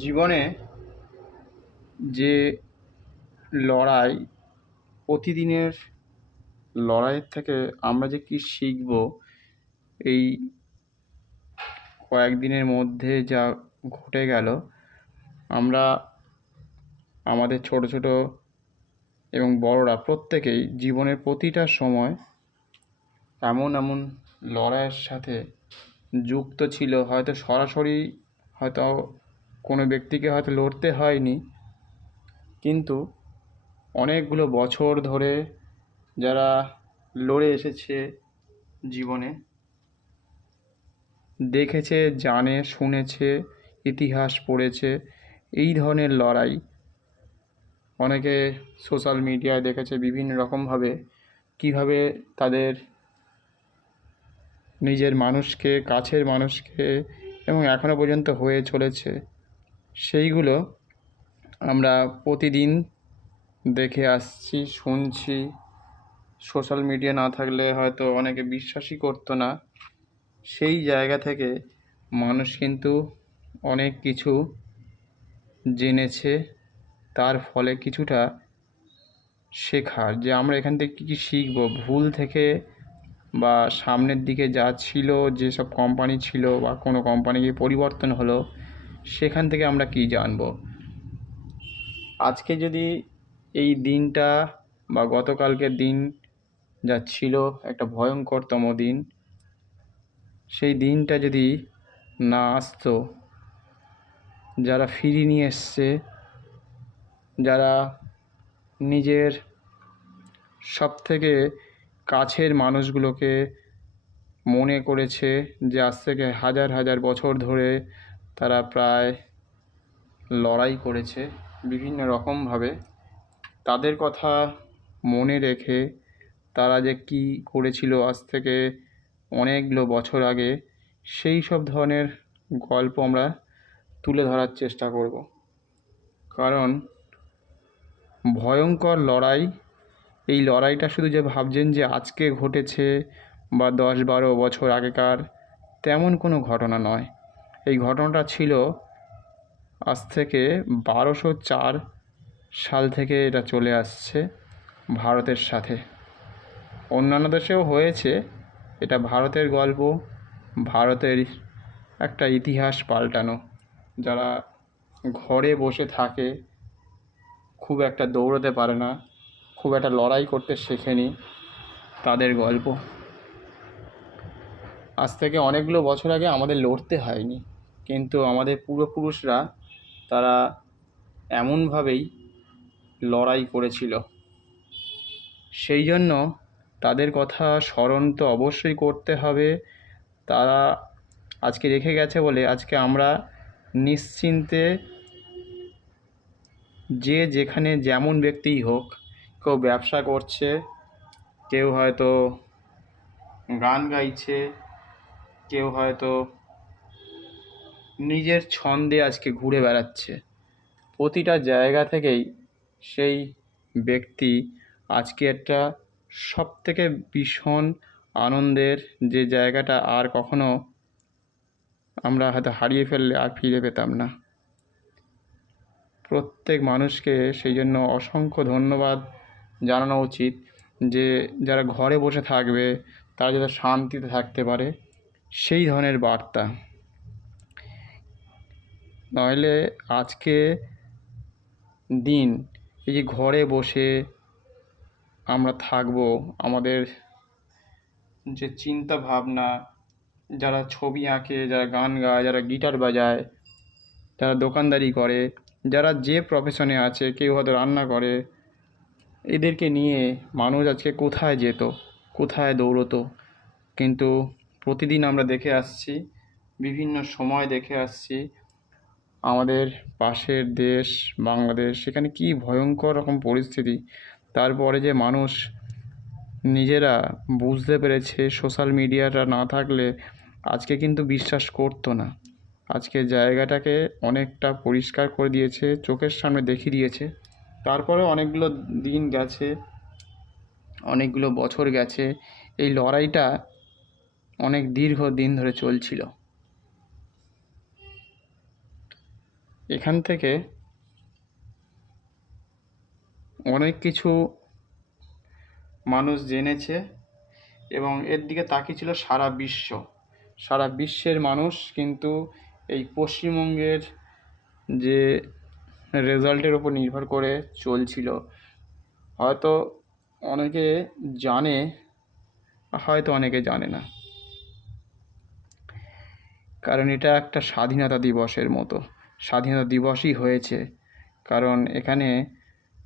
জীবনে যে লড়াই, প্রতিদিনের লড়াইয়ের থেকে আমরা যে কী শিখব, এই কয়েকদিনের মধ্যে যা ঘটে গেল, আমরা আমাদের ছোট ছোট এবং বড়রা প্রত্যেকেই জীবনের প্রতিটা সময় এমন এমন লড়াইয়ের সাথে যুক্ত ছিল। হয়তো সরাসরি হয়তো কোনো ব্যক্তিকে হয়তো লড়তে হয়নি, কিন্তু অনেকগুলো বছর ধরে যারা লড়ে এসেছে জীবনে, দেখেছে, জানে, শুনেছে, ইতিহাস পড়েছে, এই ধরনের লড়াই অনেকে সোশ্যাল মিডিয়ায় দেখেছে বিভিন্ন রকমভাবে কীভাবে তাদের নিজের মানুষকে, কাছের মানুষকে, এবং এখনও পর্যন্ত হয়ে চলেছে, সেইগুলো আমরা প্রতিদিন দেখে আসছি, শুনছি। সোশ্যাল মিডিয়া না থাকলে হয়তো অনেকে বিশ্বাসই করতো না। সেই জায়গা থেকে মানুষ কিন্তু অনেক কিছু জেনেছে, তার ফলে কিছুটা শেখার যে আমরা এখান থেকে কী কী শিখব, ভুল থেকে বা সামনের দিকে যা ছিল, যেসব কোম্পানি ছিল বা কোনো কোম্পানিকে পরিবর্তন হলো, সেখান থেকে আমরা কী জানব। আজকে যদি এই দিনটা বা গতকালকের দিন যা ছিল একটা ভয়ঙ্করতম দিন, সেই দিনটা যদি না আসতো, যারা ফিরিয়ে নিয়ে এসছে, যারা নিজের সবথেকে কাছের মানুষগুলোকে মনে করেছে যে আজ থেকে হাজার হাজার বছর ধরে তারা প্রায় লড়াই করেছে বিভিন্ন রকমভাবে, তাদের কথা মনে রেখে তারা যে কী করেছিল আজ থেকে অনেকগুলো বছর আগে, সেই সব ধরনের গল্প আমরা তুলে ধরার চেষ্টা করব। কারণ ভয়ঙ্কর লড়াই, এই লড়াইটা শুধু যে ভাবছেন যে আজকে ঘটেছে বা 10-12 বছর আগেকার, তেমন কোনো ঘটনা নয়। এই ঘটনাটা ছিল আজ থেকে 1204 সাল থেকে এটা চলে আসছে ভারতের সাথে। অন্যান্য দেশেও হয়েছে, এটা ভারতের গল্প, ভারতের একটা ইতিহাস পাল্টানো। যারা ঘরে বসে থাকে, খুব একটা দৌড়তে পারে না, খুব একটা লড়াই করতে শেখেনি, তাদের গল্প। আজ থেকে অনেকগুলো বছর আগে আমাদের লড়তে হয়নি, কিন্তু আমাদের পূর্বপুরুষরা তারা এমনভাবেই লড়াই করেছিল। সেই জন্য তাদের কথা স্মরণ তো অবশ্যই করতে হবে। তারা আজকে রেখে গেছে বলে আজকে আমরা নিশ্চিন্তে, যে যেখানে যেমন ব্যক্তিই হোক, কেউ ব্যবসা করছে, কেউ হয়তো গান গাইছে, কেউ হয়তো নিজের ছন্দে আজকে ঘুরে বেড়াচ্ছে, প্রতিটা জায়গা থেকেই সেই ব্যক্তি আজকে একটা সবথেকে ভীষণ আনন্দের যে জায়গাটা আর কখনো আমরা হয়তো হারিয়ে ফেললে আর ফিরে পেতাম না। প্রত্যেক মানুষকে সেই জন্য অসংখ্য ধন্যবাদ জানানো উচিত, যে যারা ঘরে বসে থাকবে তারা যাতে শান্তিতে থাকতে পারে, সেই ধরনের বার্তা। নইলে আজকে দিন এই যে ঘরে বসে আমরা থাকবো, আমাদের যে চিন্তা ভাবনা, যারা ছবি আঁকে, যারা গান গায়, যারা গিটার বাজায়, যারা দোকানদারি করে, যারা যে প্রফেশনে আছে, কেউ হয়তো রান্না করে, এদেরকে নিয়ে মানুষ আজকে কোথায় যেত, কোথায় দৌড়তো। কিন্তু প্রতিদিন আমরা দেখে আসছি, বিভিন্ন সময় দেখে আসছি, আমাদের পাশের দেশ বাংলাদেশ, সেখানে কি ভয়ঙ্কর রকম পরিস্থিতি। তারপরে যে মানুষ নিজেরা বুঝতে পেরেছে সোশ্যাল মিডিয়াটা না থাকলে আজকে কিন্তু বিশ্বাস করতো না। আজকে জায়গাটাকে অনেকটা পরিষ্কার করে দিয়েছে, চোখের সামনে দেখিয়ে দিয়েছে। তারপরে অনেকগুলো দিন গেছে, অনেকগুলো বছর গেছে, এই লড়াইটা অনেক দীর্ঘ দিন ধরে চলছিল। এখান থেকে অনেক কিছু মানুষ জেনেছে এবং এর দিকে তাকিয়েছিল সারা বিশ্বের মানুষ কিন্তু এই পশ্চিমবঙ্গের যে রেজাল্টের ওপর নির্ভর করে চলছিল। হয়তো অনেকে জানে, হয়তো অনেকে জানে না, কারণ এটা একটা স্বাধীনতা দিবসের মতো। স্বাধীনতা দিবসই হয়েছে, কারণ এখানে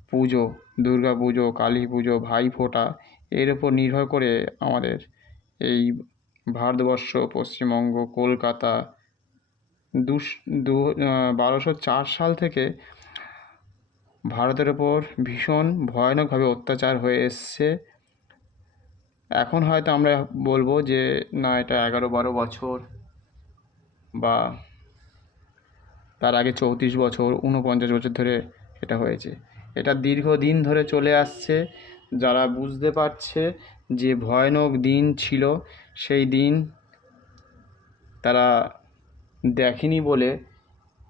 পুজো, দুর্গা পুজো, কালী পুজো, ভাইফোঁটা এর ওপর নির্ভর করে আমাদের এই ভারতবর্ষ, পশ্চিমবঙ্গ, কলকাতা 1204 সাল থেকে ভারতের ওপর ভীষণ ভয়ানকভাবে অত্যাচার হয়ে এসছে। এখন হয়তো আমরা বলবো যে না, এটা 11-12 বছর বা তার আগে 34 বছর, 49 বছর ধরে এটা হয়েছে। এটা দীর্ঘদিন ধরে চলে আসছে। যারা বুঝতে পারছে যে ভয়ানক দিন ছিল, সেই দিন তারা দেখেনি বলে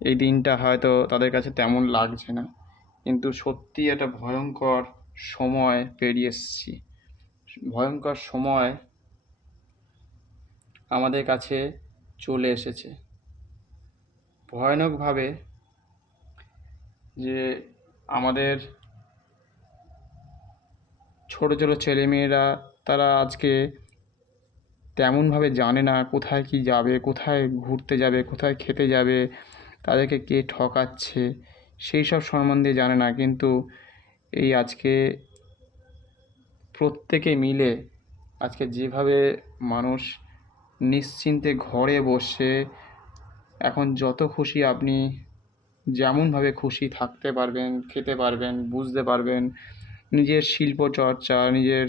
এই দিনটা হয়তো তাদের কাছে তেমন লাগছে না, কিন্তু সত্যি একটা ভয়ঙ্কর সময় পেরিয়ে এসেছি। ভয়ঙ্কর সময় আমাদের কাছে চলে এসেছে ভয়ানকভাবে, যে আমাদের ছোট ছোট ছেলেমেয়েরা তারা আজকে তেমনভাবে জানে না কোথায় কি যাবে, কোথায় ঘুরতে যাবে, কোথায় খেতে যাবে, তাদেরকে কে ঠকাচ্ছে সেই সব সম্বন্ধে জানে না। কিন্তু এই আজকে প্রত্যেকে মিলে আজকে যেভাবে মানুষ নিশ্চিন্তে ঘরে বসে এখন যত খুশি আপনি যেমনভাবে খুশি থাকতে পারবেন, খেতে পারবেন, বুঝতে পারবেন, নিজের শিল্প চর্চা, নিজের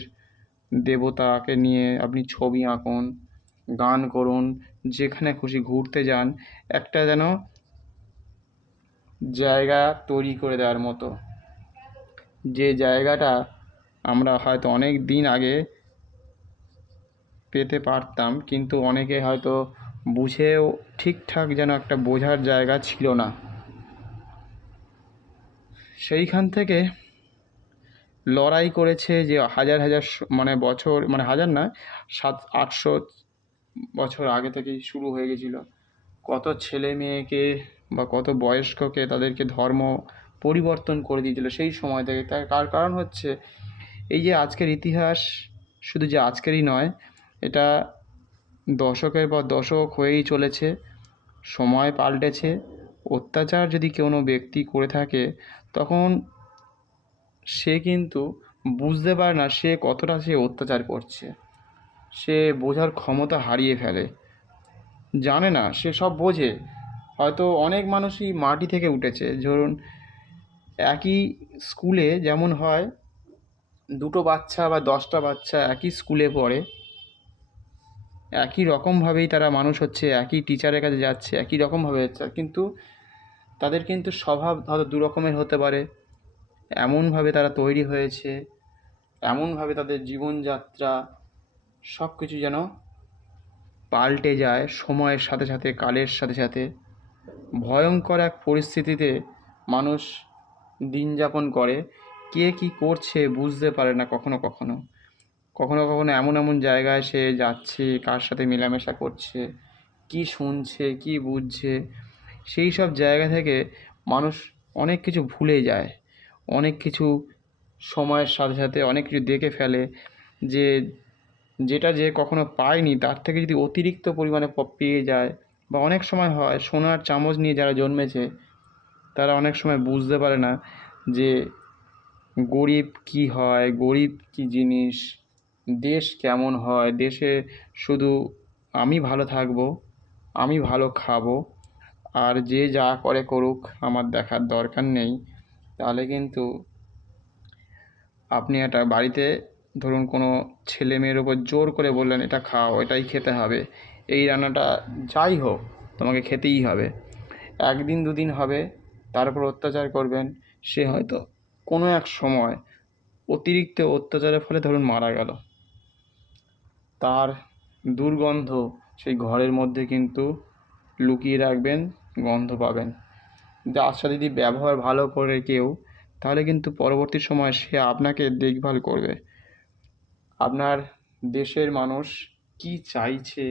দেবতাকে নিয়ে আপনি ছবি আঁকুন, গান করুন, যেখানে খুশি ঘুরতে যান, একটা যেন জায়গা তৈরি করে দেওয়ার মতো। যে জায়গাটা আমরা হয়তো অনেক দিন আগে পেতে পারতাম, কিন্তু অনেকে হয়তো বুঝেও ঠিকঠাক যেন একটা বোঝার জায়গা ছিল না। সেইখান থেকে লড়াই করেছে যে হাজার হাজার বছর, হাজার নয়, 700-800 বছর আগে থেকেই শুরু হয়ে গেছিলো। কত ছেলে মেয়েকে বা কত বয়স্ককে তাদেরকে ধর্ম পরিবর্তন করে দিয়েছিল সেই সময় থেকে। তার কারণ হচ্ছে এই যে আজকের ইতিহাস, শুধু যে আজকেরই নয়, এটা দশকের পর দশক হয়েই চলেছে। সময় পাল্টেছে। অত্যাচার যদি কোনো ব্যক্তি করে থাকে, তখন সে কিন্তু বুঝতে পারে না সে কতটা সে অত্যাচার করছে। সে বোঝার ক্ষমতা হারিয়ে ফেলে, জানে না, সে সব বোঝে। হয়তো অনেক মানুষই মাটি থেকে উঠেছে। ধরুন একই স্কুলে যেমন হয়, দুটো বাচ্চা বা 10টা বাচ্চা একই স্কুলে পড়ে, একই রকমভাবেই তারা মানুষ হচ্ছে, একই টিচারের কাছে যাচ্ছে, একই রকমভাবে যাচ্ছে, কিন্তু তাদের কিন্তু স্বভাব হয়তো দু রকমের হতে পারে। এমনভাবে তারা তৈরি হয়েছে, এমনভাবে তাদের জীবনযাত্রা সব কিছু যেন পাল্টে যায় সময়ের সাথে সাথে, কালের সাথে সাথে। ভয়ঙ্কর এক পরিস্থিতিতে মানুষ দিন যাপন করে। কে কী করছে বুঝতে পারে না। কখনো কখনো এমন এমন জায়গায় সে যাচ্ছে, কার সাথে মেলামেশা করছে, কি শুনছে, কি বুঝছে, সেই সব জায়গা থেকে মানুষ অনেক কিছু ভুলে যায়। অনেক কিছু সময়ের সাথে সাথে অনেক কিছু দেখে ফেলে, যে যেটা যে কখনো পায়নি তার থেকে যদি অতিরিক্ত পরিমাণে পেয়ে যায়। বা অনেক সময় হয়, সোনার চামচ নিয়ে যারা জন্মেছে তারা অনেক সময় বুঝতে পারে না যে গরিব কী হয়, গরিব কী জিনিস, দেশ কেমন হয়। দেশে শুধু আমি ভালো থাকবো, আমি ভালো খাবো, আর যে যা করে করুক, আমার দেখার দরকার নেই। তাহলে কিন্তু আপনি একটা বাড়িতে ধরুন কোনো ছেলে মেয়ের ওপর জোর করে বললেন এটা খাও, এটাই খেতে হবে, এই রান্নাটা যাই হোক তোমাকে খেতেই হবে। একদিন দুদিন হবে, তারপর অত্যাচার করবেন। সে হয়তো কোনো এক সময় অতিরিক্ত অত্যাচারের ফলে ধরুন মারা গেল, তার দুর্গন্ধ সেই ঘরের মধ্যে কিন্তু লুকিয়ে রাখবেন, গন্ধ পাবেন। যার সাথে যদি ব্যবহার ভালো করে কেউ, তাহলে কিন্তু পরবর্তী সময় সে আপনাকে দেখভাল করবে। আপনার দেশের মানুষ কী চাইছে,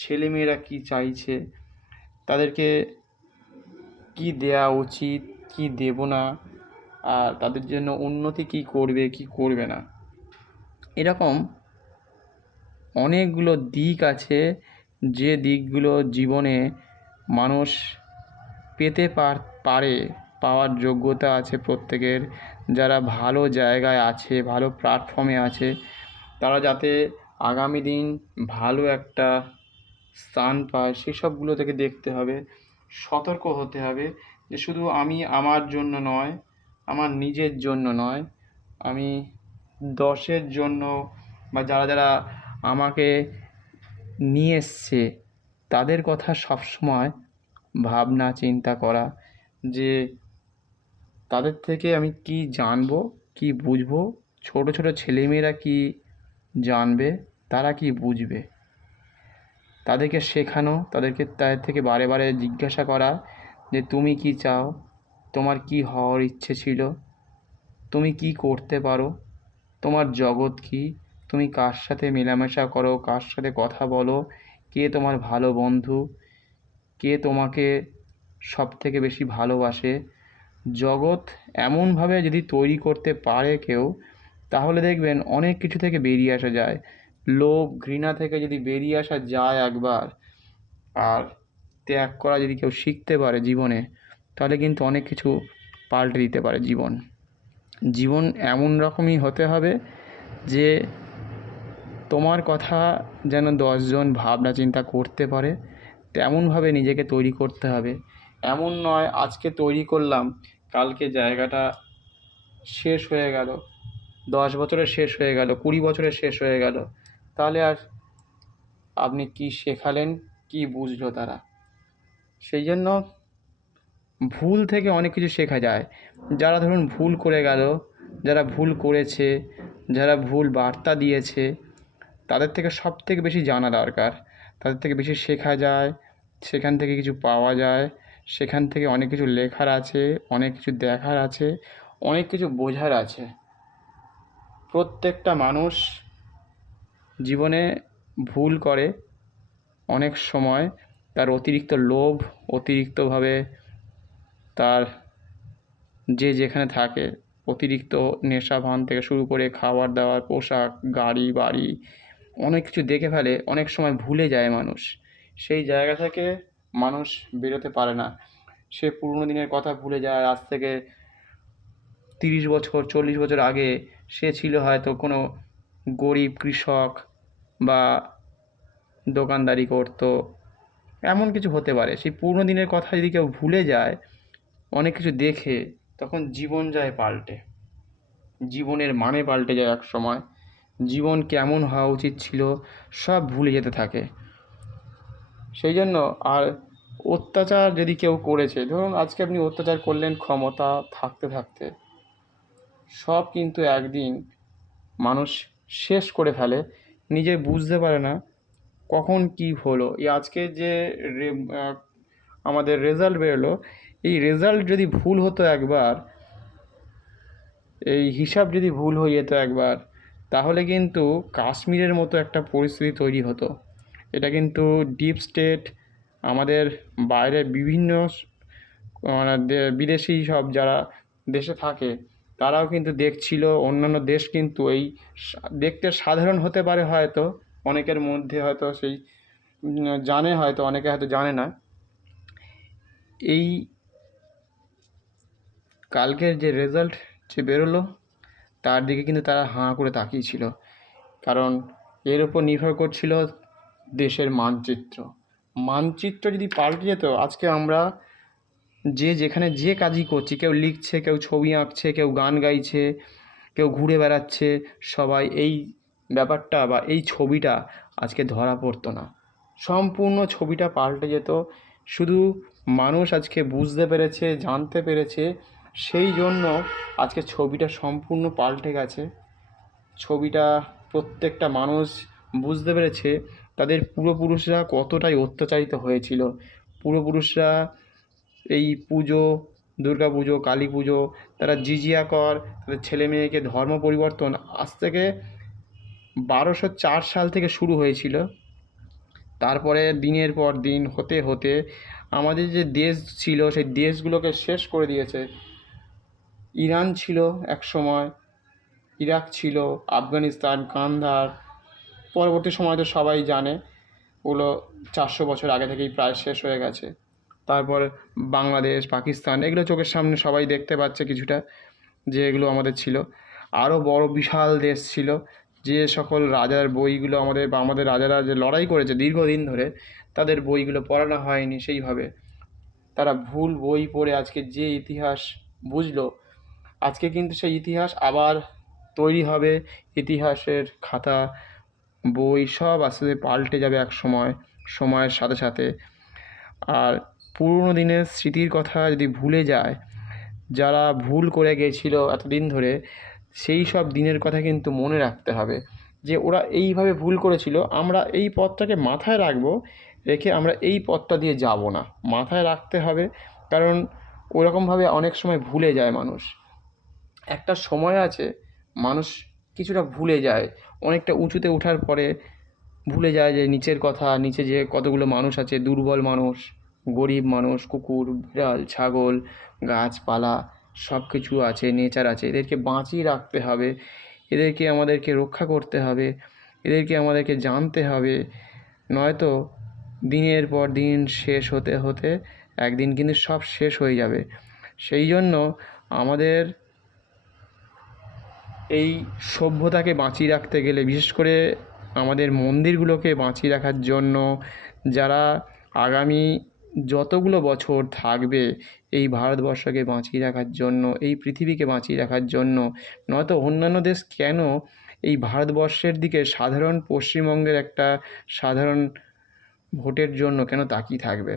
ছেলেমেয়েরা কী চাইছে, তাদেরকে কী দেওয়া উচিত, কী দেব না, আর তাদের জন্য উন্নতি কী করবে, কী করবে না, এরকম অনেকগুলো দিক আছে, যে দিকগুলো জীবনে মানুষ পেতে পারে, পাওয়ার যোগ্যতা আছে প্রত্যেকের। যারা ভালো জায়গায় আছে, ভালো প্ল্যাটফর্মে আছে, তারা যাতে আগামী দিন ভালো একটা স্থান পায়, সেসবগুলো থেকে দেখতে হবে, সতর্ক হতে হবে যে শুধু আমি আমার জন্য নয়, আমার নিজের জন্য নয়, আমি 10-এর জন্য, বা যারা যারা আমাকে নিয়ে এসছে তাদের কথা সবসময় ভাবনা চিন্তা করা, যে তাদের থেকে আমি কি জানবো, কি বুঝবো, ছোট ছোট ছেলেমেয়েরা কি জানবে, তারা কি বুঝবে, তাদেরকে শেখানো, তাদের থেকে বারে বারে জিজ্ঞাসা করা যে তুমি কি চাও, তোমার কি হওয়ার ইচ্ছে ছিল, তুমি কি করতে পারো, তোমার জগৎ কী, তুমি কার সাথে মেলামেশা করো, কার সাথে কথা বলো, কে তোমার ভালো বন্ধু, কে তোমাকে সবথেকে বেশি ভালোবাসে। জগৎ এমনভাবে যদি তৈরি করতে পারে কেউ, তাহলে দেখবেন অনেক কিছু থেকে বেরিয়ে আসা যায়। লোভ ঘৃণা থেকে যদি বেরিয়ে আসা যায় একবার, আর ত্যাগ করা যদি কেউ শিখতে পারে জীবনে, তাহলে কিন্তু অনেক কিছু পাল্টে দিতে পারে জীবন। জীবন এমন রকমই হতে হবে যে তোমার কথা যেন 10 জন ভাবনা চিন্তা করতে পারে, তেমনভাবে নিজেকে তৈরি করতে হবে। এমন নয় আজকে তৈরি করলাম, কালকে জায়গাটা শেষ হয়ে গেল, 10 বছরে শেষ হয়ে গেল, 20 বছরে শেষ হয়ে গেল, তাহলে আর আপনি কি শেখালেন, কি বুঝলো তারা? সেই জন্য ভুল থেকে অনেক কিছু শেখা যায়। যারা ধরুন ভুল করে গেল, যারা ভুল করেছে, যারা ভুল বার্তা দিয়েছে, তাদের থেকে সবথেকে বেশি জানা দরকার, তাদের থেকে বেশি শেখা যায়, সেখান থেকে কিছু পাওয়া যায়, সেখান থেকে অনেক কিছু লেখার আছে, অনেক কিছু দেখার আছে, অনেক কিছু বোঝার আছে। প্রত্যেকটা মানুষ জীবনে ভুল করে অনেক সময়, তার অতিরিক্ত লোভ, অতিরিক্তভাবে তার যে যেখানে থাকে, অতিরিক্ত নেশা ভান থেকে শুরু করে খাবার দাবার, পোশাক, গাড়ি বাড়ি, অনেক কিছু দেখে ফেলে, অনেক সময় ভুলে যায় মানুষ। সেই জায়গা থেকে মানুষ বেরোতে পারে না, সে পুরনো দিনের কথা ভুলে যায়। আজ থেকে 30 বছর 40 বছর আগে সে ছিল হয়তো কোনো গরিব কৃষক, বা দোকানদারি করতো, এমন কিছু হতে পারে। সেই পুরনো দিনের কথা যদি কেউ ভুলে যায় অনেক কিছু দেখে, তখন জীবন যায় পাল্টে, জীবনের মানে পাল্টে যায় এক সময়, জীবন কেমন হওয়া উচিত ছিল সব ভুলে যেতে থাকে। সেই জন্য আর অত্যাচার যদি কেউ করেছে, ধরুন আজকে আপনি অত্যাচার করলেন ক্ষমতা থাকতে থাকতে, সব কিন্তু একদিন মানুষ শেষ করে ফেলে, নিজে বুঝতে পারে না কখন কি হলো। এই আজকে যে আমাদের রেজাল্ট বেরোলো, এই রেজাল্ট যদি ভুল হতো একবার, এই হিসাব যদি ভুল হয়ে যেত একবার, তাহলে কিন্তু কাশ্মীরের মতো একটা পরিস্থিতি তৈরি হতো। এটা কিন্তু ডিপ স্টেট, আমাদের বাইরে বিভিন্ন মানে বিদেশি সব যারা দেশে থাকে, তারাও কিন্তু দেখছিল। অন্যান্য দেশ কিন্তু এই দেখতে সাধারণ হতে পারে, হয়তো অনেকের মধ্যে হয়তো সেই জানে, হয়তো অনেকে হয়তো জানে না। এই কালকের যে রেজাল্ট যে বেরোলো, তার দিকে কিন্তু তারা হাঁ করে তাকিয়েছিল, কারণ এর উপর নির্ভর করছিল দেশের মানচিত্র। মানচিত্র যদি পাল্টে যেত, আজকে আমরা যে যেখানে যে কাজই করছি, কেউ লিখছে, কেউ ছবি আঁকছে, কেউ গান গাইছে, কেউ ঘুরে বেড়াচ্ছে, সবাই এই ব্যাপারটা বা এই ছবিটা আজকে ধরা পড়তো না, সম্পূর্ণ ছবিটা পাল্টে যেত। শুধু মানুষ আজকে বুঝতে পেরেছে, জানতে পেরেছে, সেই জন্য আজকে ছবিটা সম্পূর্ণ পাল্টে গেছে। ছবিটা প্রত্যেকটা মানুষ বুঝতে পেরেছে তাদের পূর্বপুরুষরা কতটাই অত্যাচারিত হয়েছিল, পূর্বপুরুষরা এই পুজো, দুর্গা পুজো, কালী পুজো, তারা জিজিয়া কর, তাদের ছেলে মেয়েকে ধর্ম পরিবর্তন আজ থেকে 1204 সাল থেকে শুরু হয়েছিল। তারপরে দিনের পর দিন হতে হতে আমাদের যে দেশ ছিল সেই দেশগুলোকে শেষ করে দিয়েছে। ইরান ছিল এক সময়, ইরাক ছিল, আফগানিস্তান, কান্দাহার, পরবর্তী সময় তো সবাই জানে ওগুলো 400 বছর আগে থেকেই প্রায় শেষ হয়ে গেছে। তারপর বাংলাদেশ, পাকিস্তান, এগুলো চোখের সামনে সবাই দেখতে পাচ্ছে কিছুটা, যে এগুলো আমাদের ছিল। আরও বড় বিশাল দেশ ছিল, যে সকল রাজার বইগুলো আমাদের বা আমাদের রাজারা যে লড়াই করেছে দীর্ঘদিন ধরে, তাদের বইগুলো পড়ানো হয়নি সেইভাবে। তারা ভুল বই পড়ে আজকে যে ইতিহাস বুঝলো, আজকে কিন্তু সেই ইতিহাস আবার তৈরি হবে। ইতিহাসের খাতা, বই সব আস্তে আস্তে পাল্টে যাবে এক সময়, সময়ের সাথে সাথে। আর পুরনো দিনের স্মৃতির কথা যদি ভুলে যায়, যারা ভুল করে গেছিল এতদিন ধরে, সেই সব দিনের কথা কিন্তু মনে রাখতে হবে, যে ওরা এইভাবে ভুল করেছিল, আমরা এই পথটাকে মাথায় রাখবো, রেখে আমরা এই পথটা দিয়ে যাব না, মাথায় রাখতে হবে। কারণ ওরকমভাবে অনেক সময় ভুলে যায় মানুষ। একটা সময় আছে মানুষ কিছুটা ভুলে যায়, অনেকটা উঁচুতে ওঠার পরে ভুলে যায় যে নিচের কথা, নিচে যে কতগুলো মানুষ আছে, দুর্বল মানুষ, গরিব মানুষ, কুকুর, বিড়াল, ছাগল, গাছপালা, সব কিছু আছে, নেচার আছে, এদেরকে বাঁচিয়ে রাখতে হবে, এদেরকে আমাদেরকে রক্ষা করতে হবে, এদেরকে আমাদেরকে জানতে হবে। নয়তো দিনের পর দিন শেষ হতে হতে একদিন কিন্তু সব শেষ হয়ে যাবে। সেই জন্য আমাদের এই সভ্যতাকে বাঁচিয়ে রাখতে গেলে, বিশেষ করে আমাদের মন্দিরগুলোকে বাঁচিয়ে রাখার জন্য, যারা আগামী যতগুলো বছর থাকবে এই ভারতবর্ষকে বাঁচিয়ে রাখার জন্য, এই পৃথিবীকে বাঁচিয়ে রাখার জন্য, নয়তো অন্যান্য দেশ কেন এই ভারতবর্ষের দিকে সাধারণ পশ্চিমবঙ্গের একটা সাধারণ ভোটের জন্য কেন তাকিয়ে থাকবে?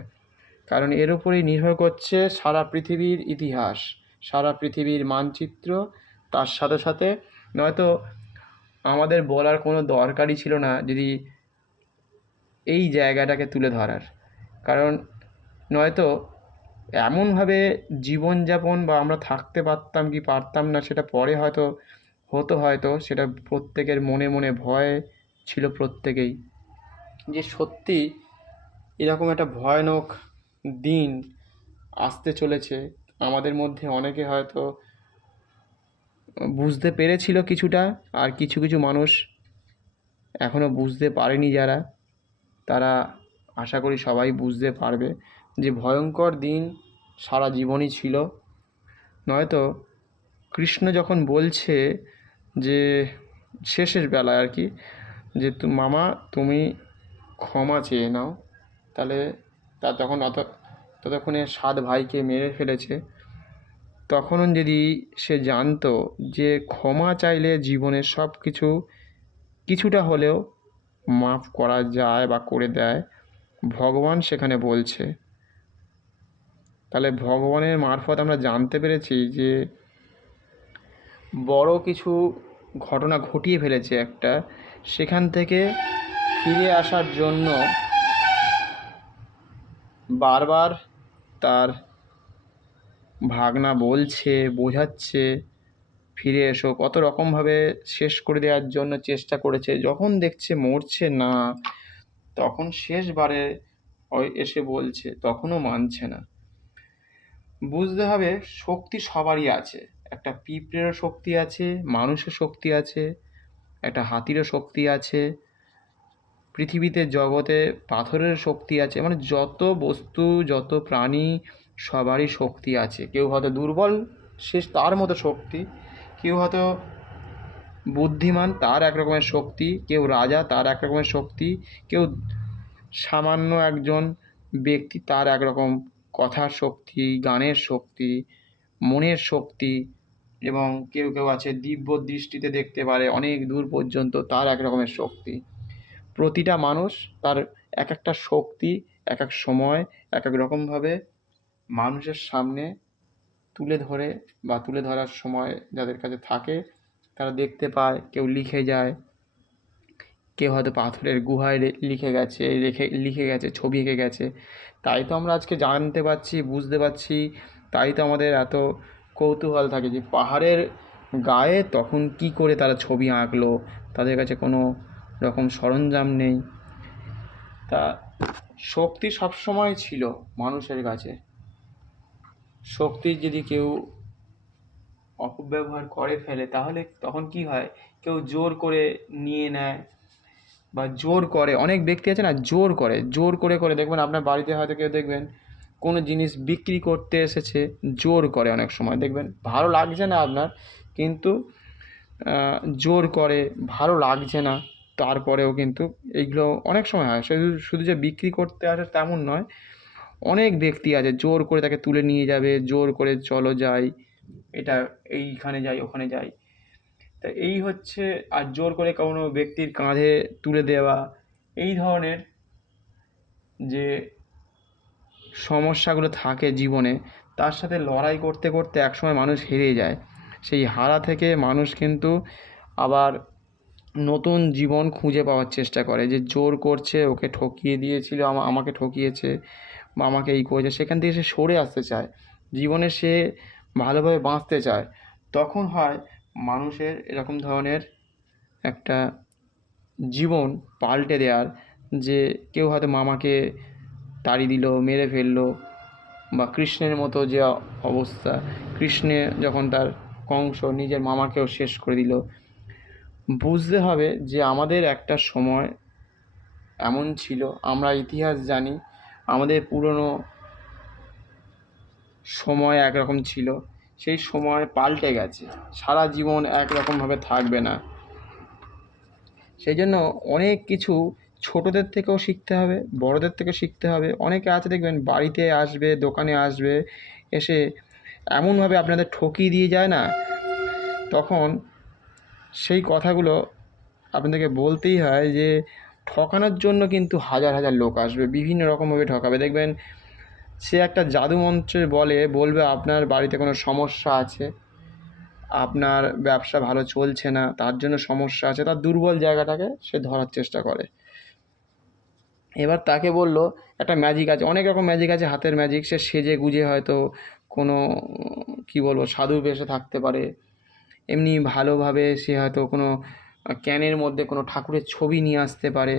কারণ এর উপরেই নির্ভর করছে সারা পৃথিবীর ইতিহাস, সারা পৃথিবীর মানচিত্র। তার সাথে সাথে নয়তো আমাদের বলার কোনো দরকারই ছিল না যদি এই জায়গাটাকে তুলে ধরার। কারণ নয়তো এমনভাবে জীবনযাপন বা আমরা থাকতে পারতাম কি পারতাম না সেটা পরে হয়তো হতো, হয়তো সেটা প্রত্যেকের মনে মনে ভয় ছিল প্রত্যেকেই, যে সত্যি এরকম একটা ভয়ানক দিন আসতে চলেছে। আমাদের মধ্যে অনেকে হয়তো বুঝতে পেরেছিল কিছুটা, আর কিছু কিছু মানুষ এখনও বুঝতে পারেনি যারা, তারা আশা করি সবাই বুঝতে পারবে যে ভয়ঙ্কর দিন সারা জীবনই ছিল। নয়তো কৃষ্ণ যখন বলছে যে শেষের বেলায় আর কি, যে মামা তুমি ক্ষমা চেয়ে নাও, তাহলে তার তখন ততক্ষণে 7 ভাইকে মেরে ফেলেছে। তখনও যদি সে জানতো যে ক্ষমা চাইলে জীবনের সব কিছু কিছুটা হলেও মাফ করা যায় বা করে দেয়, ভগবান সেখানে বলছে, তাহলে ভগবানের মারফত আমরা জানতে পেরেছি যে বড় কিছু ঘটনা ঘটিয়ে ফেলেছে একটা, সেখান থেকে ফিরে আসার জন্য বারবার তার ভাগনা বলছে, বোঝাচ্ছে ফিরে এসো, কত রকমভাবে শেষ করে দেওয়ার জন্য চেষ্টা করেছে। যখন দেখছে মরছে না, তখন শেষবারে এসে বলছে, তখনও মানছে না। বুঝতে হবে শক্তি সবারই আছে, একটা পিঁপড়েরও শক্তি আছে, মানুষের শক্তি আছে, একটা হাতিরও শক্তি আছে, পৃথিবীতে জগতে পাথরের শক্তি আছে, মানে যত বস্তু যত প্রাণী সবারই শক্তি আছে। কেউ হয়তো দুর্বল, সে তার মতো শক্তি, কেউ হয়তো বুদ্ধিমান, তার এক রকমের শক্তি, কেউ রাজা, তার এক রকমের শক্তি, কেউ সামান্য একজন ব্যক্তি, তার একরকম কথার শক্তি, গানের শক্তি, মনের শক্তি, এবং কেউ কেউ আছে দিব্য দৃষ্টিতে দেখতে পারে অনেক দূর পর্যন্ত, তার এক রকমের শক্তি। প্রতিটা মানুষ তার এক একটা শক্তি এক এক সময় এক এক রকমভাবে মানুষের সামনে তুলে ধরে বা তুলে ধরার সময় যাদের কাছে থাকে তারা দেখতে পায়। কেউ লিখে যায়, কেউ হয়তো পাথরের গুহায় লিখে গেছে, লিখে গেছে, ছবি এঁকে গেছে, তাই তো আমরা আজকে জানতে পারছি, বুঝতে পারছি, তাই তো আমাদের এত কৌতূহল থাকে যে পাহাড়ের গায়ে তখন কি করে তারা ছবি আঁকলো, তাদের কাছে কোনো রকম সরঞ্জাম নেই। তা শক্তি সবসময় ছিল মানুষের কাছে। শক্তির যদি কেউ অপব্যবহার করে ফেলে তাহলে তখন কি হয়, কেউ জোর করে নিয়ে নেয় বা জোর করে। অনেক ব্যক্তি আছে না, জোর করে করে দেখবেন আপনার বাড়িতে হয়তো কেউ দেখবেন কোনো জিনিস বিক্রি করতে এসেছে, জোর করে। অনেক সময় দেখবেন ভালো লাগছে না আপনার, কিন্তু জোর করে, ভালো লাগছে না, তারপরেও কিন্তু এইগুলো অনেক সময় হয়। শুধু শুধু যে বিক্রি করতে আসে তেমন নয়, অনেক ব্যক্তি আছে জোর করে তাকে তুলে নিয়ে যাবে, জোর করে চলো যাই, এটা এইখানে যাই ওখানে যাই। তা এই হচ্ছে, আর জোর করে কোনো ব্যক্তির কাঁধে তুলে দেওয়া, এই ধরনের যে সমস্যাগুলো থাকে জীবনে, তার সাথে লড়াই করতে করতে একসময় মানুষ হেরে যায়। সেই হারা থেকে মানুষ কিন্তু আবার নতুন জীবন খুঁজে পাওয়ার চেষ্টা করে। যে জোর করছে, ওকে ঠকিয়ে দিয়েছিল, আমাকে ঠকিয়েছে বা আমাকে এই করেছে, সেখান থেকে সে সরে আসতে চায়, জীবনে সে ভালোভাবে বাঁচতে চায়। তখন হয় মানুষের এরকম ধরনের একটা জীবন পাল্টে দেওয়ার, যে কেউ হয়তো মামাকে তাড়ি দিল, মেরে ফেললো, বা কৃষ্ণের মতো যে অবস্থা, কৃষ্ণে যখন তার কংস নিজের মামাকেও শেষ করে দিল। বুঝতে হবে যে আমাদের একটা সময় এমন ছিল, আমরা ইতিহাস জানি, আমাদের পুরনো সময় একরকম ছিল, সেই সময় পাল্টে গেছে, সারা জীবন একরকমভাবে থাকবে না। সেই জন্য অনেক কিছু ছোটদের থেকেও শিখতে হবে, বড়দের থেকেও শিখতে হবে। অনেকে আছে দেখবেন বাড়িতে আসবে, দোকানে আসবে, এসে এমনভাবে আপনাদের ঠকিয়ে দিয়ে যায় না, তখন সেই কথাগুলো আপনাদেরকে বলতেই হয় যে ঠকানোর জন্য কিন্তু হাজার হাজার লোক আসবে, বিভিন্ন রকমভাবে ঠকাবে। দেখবেন সে একটা জাদু মন্ত্রের বলবে আপনার বাড়িতে কোনো সমস্যা আছে, আপনার ব্যবসা ভালো চলছে না, তার জন্য সমস্যা আছে, তার দুর্বল জায়গাটাকে সে ধরার চেষ্টা করে। এবার তাকে বলল একটা ম্যাজিক আছে, অনেক রকম ম্যাজিক আছে, হাতের ম্যাজিক। সে সেজে গুজে হয়তো কোনো কী বলবো সাধু বেশে থাকতে পারে, এমনি ভালোভাবে সে হয়তো কোনো ক্যানের মধ্যে কোনো ঠাকুরের ছবি নিয়ে আসতে পারে,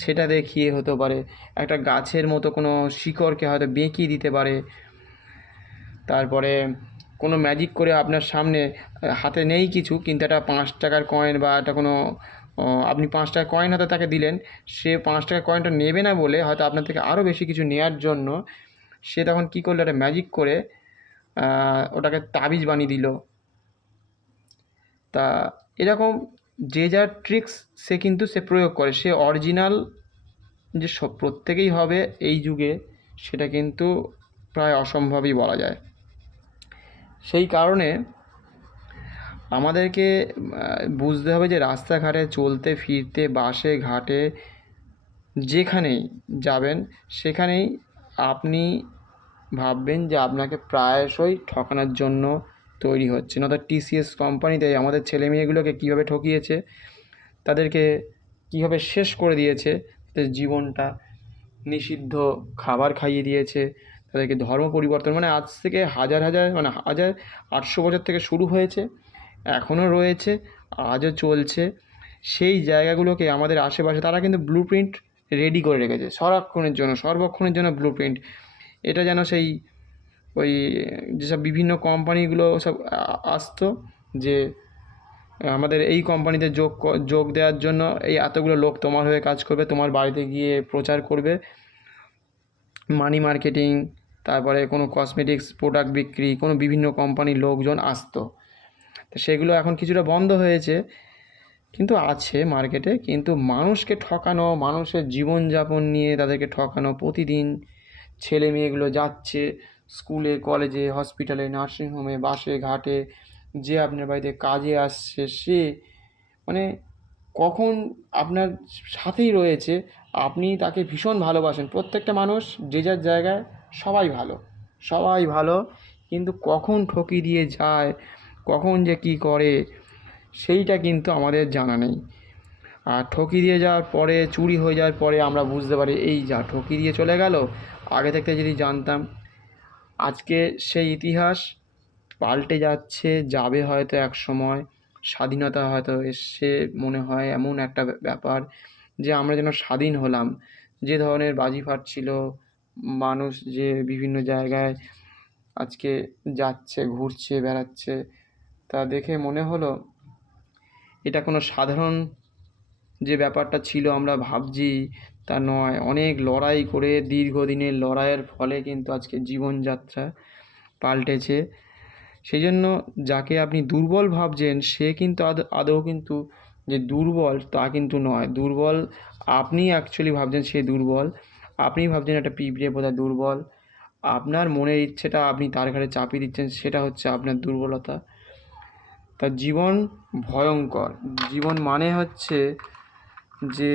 সেটা দেখিয়ে হতে পারে। একটা গাছের মতো কোনো শিকড়কে হয়তো বেঁকিয়ে দিতে পারে। তারপরে কোনো ম্যাজিক করে আপনার সামনে, হাতে নেই কিছু, কিন্তু একটা 5 টাকার কয়েন বা একটা কোনো আপনি 5 টাকার কয়েন হয়তো তাকে দিলেন, সে 5 টাকার কয়েনটা নেবে না বলে হয়তো আপনার থেকে আরও বেশি কিছু নেওয়ার জন্য সে তখন কী করলো, একটা ম্যাজিক করে ওটাকে তাবিজ বানিয়ে দিল। তা এরকম যে যার ট্রিক্স সে কিন্তু সে প্রয়োগ করে, সে অরিজিনাল যে সব প্রত্যেকেই হবে এই যুগে, সেটা কিন্তু প্রায় অসম্ভবই বলা যায়। সেই কারণে আমাদেরকে বুঝতে হবে যে রাস্তাঘাটে চলতে ফিরতে, বাসে ঘাটে যেখানেই যাবেন, সেখানেই আপনি ভাববেন যে আপনাকে প্রায়শই ঠকানোর জন্য তৈরি হচ্ছে। না তো টিসিএস কোম্পানিতে আমাদের ছেলে মেয়েগুলোকে কীভাবে ঠকিয়েছে, তাদেরকে কীভাবে শেষ করে দিয়েছে, তাদের জীবনটা, নিষিদ্ধ খাবার খাইয়ে দিয়েছে, তাদেরকে ধর্ম পরিবর্তন, মানে আজ থেকে হাজার 800 বছর থেকে শুরু হয়েছে, এখনও রয়েছে, আজও চলছে। সেই জায়গাগুলোকে আমাদের আশেপাশে তারা কিন্তু ব্লু প্রিন্ট রেডি করে রেখেছে সর্বক্ষণের জন্য ব্লু প্রিন্ট। এটা যেন সেই ওই যেসব বিভিন্ন কোম্পানিগুলো সব আসতো, যে আমাদের এই কোম্পানিতে যোগ দেওয়ার জন্য এই এতগুলো লোক তোমার হয়ে কাজ করবে, তোমার বাড়িতে গিয়ে প্রচার করবে, মানি মার্কেটিং, তারপরে কোনো কসমেটিক্স প্রোডাক্ট বিক্রি, কোনো বিভিন্ন কোম্পানির লোকজন আসতো। তো সেগুলো এখন কিছুটা বন্ধ হয়েছে, কিন্তু আছে মার্কেটে। কিন্তু মানুষকে ঠকানো, মানুষের জীবনযাপন নিয়ে তাদেরকে ঠকানো, প্রতিদিন ছেলে মেয়েগুলো যাচ্ছে স্কুলে, কলেজে, হসপিটালে, নার্সিংহোমে, বাসে ঘাটে, যে আপনার বাড়িতে কাজে আসছে, সে মানে কখন আপনার সাথেই রয়েছে, আপনি তাকে ভীষণ ভালোবাসেন। প্রত্যেকটা মানুষ যে যার জায়গায় সবাই ভালো, কিন্তু কখন ঠকিয়ে দিয়ে যায়, কখন যে কী করে, সেইটা কিন্তু আমাদের জানা নেই। আর ঠকিয়ে দিয়ে যাওয়ার পরে, চুরি হয়ে যাওয়ার পরে আমরা বুঝতে পারি এই যা ঠকিয়ে দিয়ে চলে গেল, আগে থেকে যদি জানতাম। আজকে সেই ইতিহাস পাল্টে যাচ্ছে, যাবে হয়তো এক সময়, স্বাধীনতা হয়তো এসছে, মনে হয় এমন একটা ব্যাপার যে আমরা যেন স্বাধীন হলাম। যে ধরনের বাজি ফাটছিল, মানুষ যে বিভিন্ন জায়গায় আজকে যাচ্ছে, ঘুরছে, বেড়াচ্ছে, তা দেখে মনে হলো এটা কোনো সাধারণ যে ব্যাপারটা ছিল আমরা ভাবছি তা নয়। অনেক লড়াই করে, দীর্ঘদিনের লড়াইয়ের ফলে কিন্তু আজকে জীবনযাত্রা পাল্টেছে। সেই জন্য যাকে আপনি দুর্বল ভাবছেন সে কিন্তু আদৌ কিন্তু যে দুর্বল তা কিন্তু নয়। দুর্বল আপনি অ্যাকচুয়ালি ভাবছেন সে দুর্বল। আপনি ভাবছেন একটা পিঁপড়ে বোধহয় দুর্বল। আপনার মনের ইচ্ছেটা আপনি তার ঘাড়ে চাপিয়ে দিচ্ছেন, সেটা হচ্ছে আপনার দুর্বলতা। তার জীবন ভয়ঙ্কর। জীবন মানে হচ্ছে যে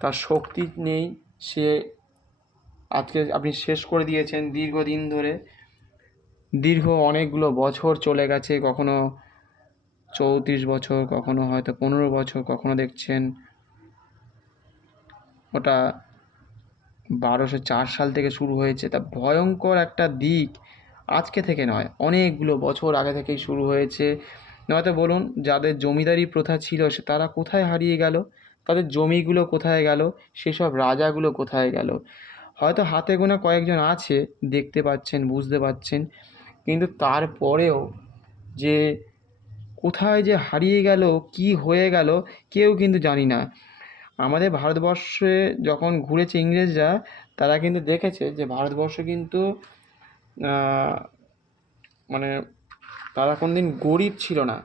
তার শক্তি নেই, সে আজকে আপনি শেষ করে দিয়েছেন দীর্ঘদিন ধরে। দীর্ঘ অনেকগুলো বছর চলে গেছে, কখনো 34 বছর, কখনো হয়তো 15 বছর, কখনো দেখছেন ওটা 1204 সাল থেকে শুরু হয়েছে। তা ভয়ঙ্কর একটা দিক আজকে থেকে নয়, অনেকগুলো বছর আগে থেকেই শুরু হয়েছে। নয়তো বলুন, যাদের জমিদারি প্রথা ছিল সে তারা কোথায় হারিয়ে গেল? তাদের জমিগুলো কোথায় গেল? সেসব রাজাগুলো কোথায় গেল? হয়তো হাতে গোনা কয়েকজন আছে, দেখতে পাচ্ছেন, বুঝতে পাচ্ছেন, কিন্তু তারপরেও যে কোথায় যে হারিয়ে গেল, কি হয়ে গেল, কেউ কিন্তু জানি না। আমাদের ভারতবর্ষে যখন ঘুরেছে ইংরেজরা, তারা কিন্তু দেখেছে যে ভারতবর্ষ কিন্তু মানে তারা কোনোদিন গরিব ছিল না।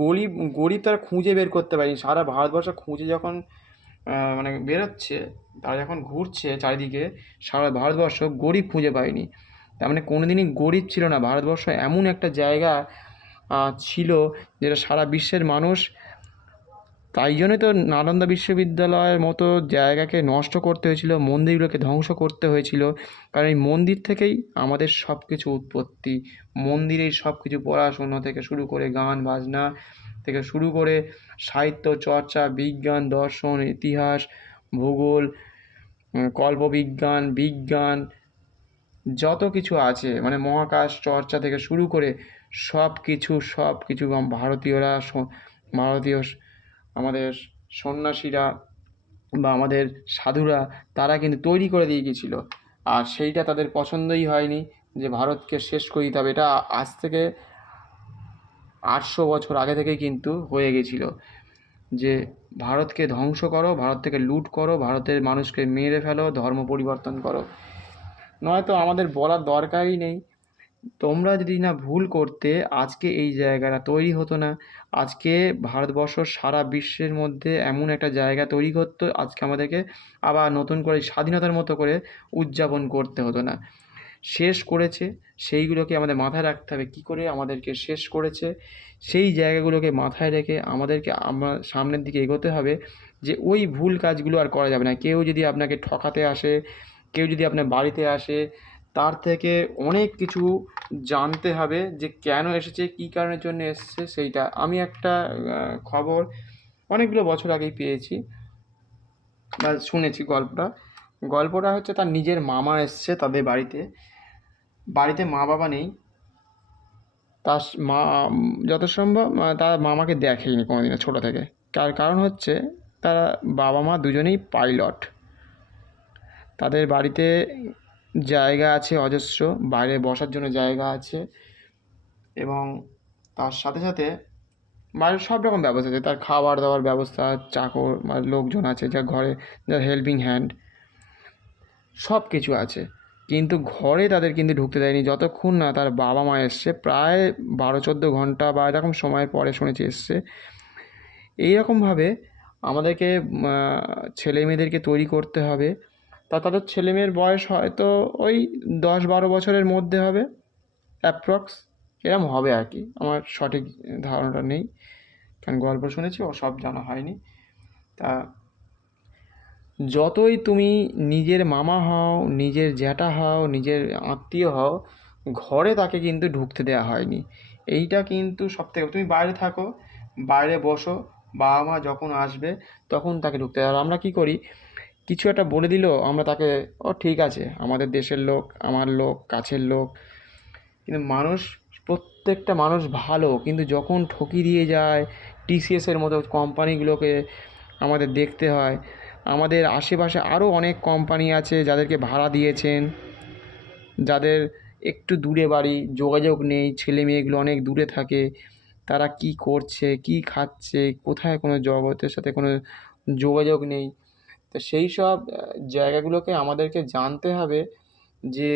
গরিব গরিব তারা খুঁজে বের করতে পারেনি। সারা ভারতবর্ষ খুঁজে যখন মানে বেরোচ্ছে, তারা যখন ঘুরছে চারিদিকে, সারা ভারতবর্ষ গরিব খুঁজে পায়নি। তার মানে কোনোদিনই গরিব ছিল না। ভারতবর্ষ এমন একটা জায়গা ছিল যেটা সারা বিশ্বের মানুষ, তাই জন্যই তো নালন্দা বিশ্ববিদ্যালয়ের মতো জায়গাকে নষ্ট করতে হয়েছিল, মন্দিরগুলোকে ধ্বংস করতে হয়েছিল। কারণ এই মন্দির থেকেই আমাদের সব কিছু উৎপত্তি। মন্দিরেই সব কিছু, পড়াশুনো থেকে শুরু করে, গান বাজনা থেকে শুরু করে, সাহিত্য চর্চা, বিজ্ঞান, দর্শন, ইতিহাস, ভূগোল, কল্পবিজ্ঞান, বিজ্ঞান, যত কিছু আছে, মানে মহাকাশ চর্চা থেকে শুরু করে সব কিছু ভারতীয়রা, ভারতীয় আমাদের সন্ন্যাসীরা বা আমাদের সাধুরা, তারা কিন্তু তৈরি করে দিয়ে গিয়েছিল। আর সেইটা তাদের পছন্দই হয়নি যে ভারতকে শেষ করে দিতে হবে। এটা আজ থেকে 800 বছর আগে থেকেই কিন্তু হয়ে গেছিল যে ভারতকে ধ্বংস করো, ভারত থেকে লুট করো, ভারতের মানুষকে মেরে ফেলো, ধর্ম পরিবর্তন করো। নয়তো আমাদের বলার দরকারই নেই। তোমরা যদি না ভুল করতে, আজকে এই জায়গাটা তৈরি হতো না। আজকে ভারতবর্ষ সারা বিশ্বের মধ্যে এমন একটা জায়গা তৈরি করতো, আজকে আমাদেরকে আবার নতুন করে স্বাধীনতার মতো করে উদযাপন করতে হতো না। শেষ করেছে, সেইগুলোকে আমাদের মাথায় রাখতে হবে, কী করে আমাদেরকে শেষ করেছে। সেই জায়গাগুলোকে মাথায় রেখে আমাদেরকে আমরা সামনের দিকে এগোতে হবে, যে ওই ভুল কাজগুলো আর করা যাবে না। কেউ যদি আপনাকে ঠকাতে আসে, কেউ যদি আপনার বাড়িতে আসে, তার থেকে অনেক কিছু জানতে হবে যে কেন এসেছে, কী কারণের জন্য এসেছে। সেইটা আমি একটা খবর অনেকগুলো বছর আগেই পেয়েছি বা শুনেছি। গল্পটা হচ্ছে তার নিজের মামা এসছে তাদের বাড়িতে মা বাবা নেই। তার মা যত সম্ভব তার মামাকে দেখেইনি কোনোদিনও ছোটো থেকে। তার কারণ হচ্ছে তারা বাবা মা দুজনেই পাইলট। তাদের বাড়িতে জায়গা আছে অজস্র, বাইরে বসার জন্য জায়গা আছে, এবং তার সাথে সাথে বাইরের সব রকম ব্যবস্থা আছে। তার খাবার দাবার ব্যবস্থা, চাকর লোকজন আছে, যা ঘরে যার হেল্পিং হ্যান্ড, সব কিছু আছে। কিন্তু ঘরে তাদের কিন্তু ঢুকতে দেয়নি যতক্ষণ না তার বাবা মা এসছে। প্রায় 12-14 ঘন্টা বা এরকম সময় পরে শুনেছি এসছে। এইরকমভাবে আমাদেরকে ছেলে মেয়েদেরকে তৈরি করতে হবে। তাদের ছেলে মেয়ের বয়স হয়তো ওই 10-12 বছরের মধ্যে হবে অ্যাপ্রক্স, এরম হবে আর কি। আমার সঠিক ধারণাটা নেই, কারণ গল্প শুনেছি, ও সব জানা হয়নি। তা যতই তুমি নিজের মামা হও, নিজের জ্যাঠা হও, নিজের আত্মীয় হও, ঘরে তাকে কিন্তু ঢুকতে দেওয়া হয়নি। এইটা কিন্তু সবথেকে, তুমি বাইরে থাকো, বাইরে বসো, বাবা মা যখন আসবে তখন তাকে ঢুকতে দেয়। আর আমরা কী করি, কিছু একটা বলে দিল আমরা তাকে, ও ঠিক আছে, আমাদের দেশের লোক, আমার লোক, কাছের লোক। কিন্তু মানুষ, প্রত্যেকটা মানুষ ভালো, কিন্তু যখন ঠকিয়ে দিয়ে যায়, টিসিএসের মতো কোম্পানিগুলোকে আমাদের দেখতে হয়। আমাদের আশেপাশে আরও অনেক কোম্পানি আছে যাদেরকে ভাড়া দিয়েছেন, যাদের একটু দূরে বাড়ি, যোগাযোগ নেই, ছেলে মেয়েগুলো অনেক দূরে থাকে, তারা কি করছে, কি খাচ্ছে, কোথায় কোনো জগতের সাথে কোনো যোগাযোগ নেই। তো সেই সব জায়গাগুলোকে আমাদেরকে জানতে হবে যে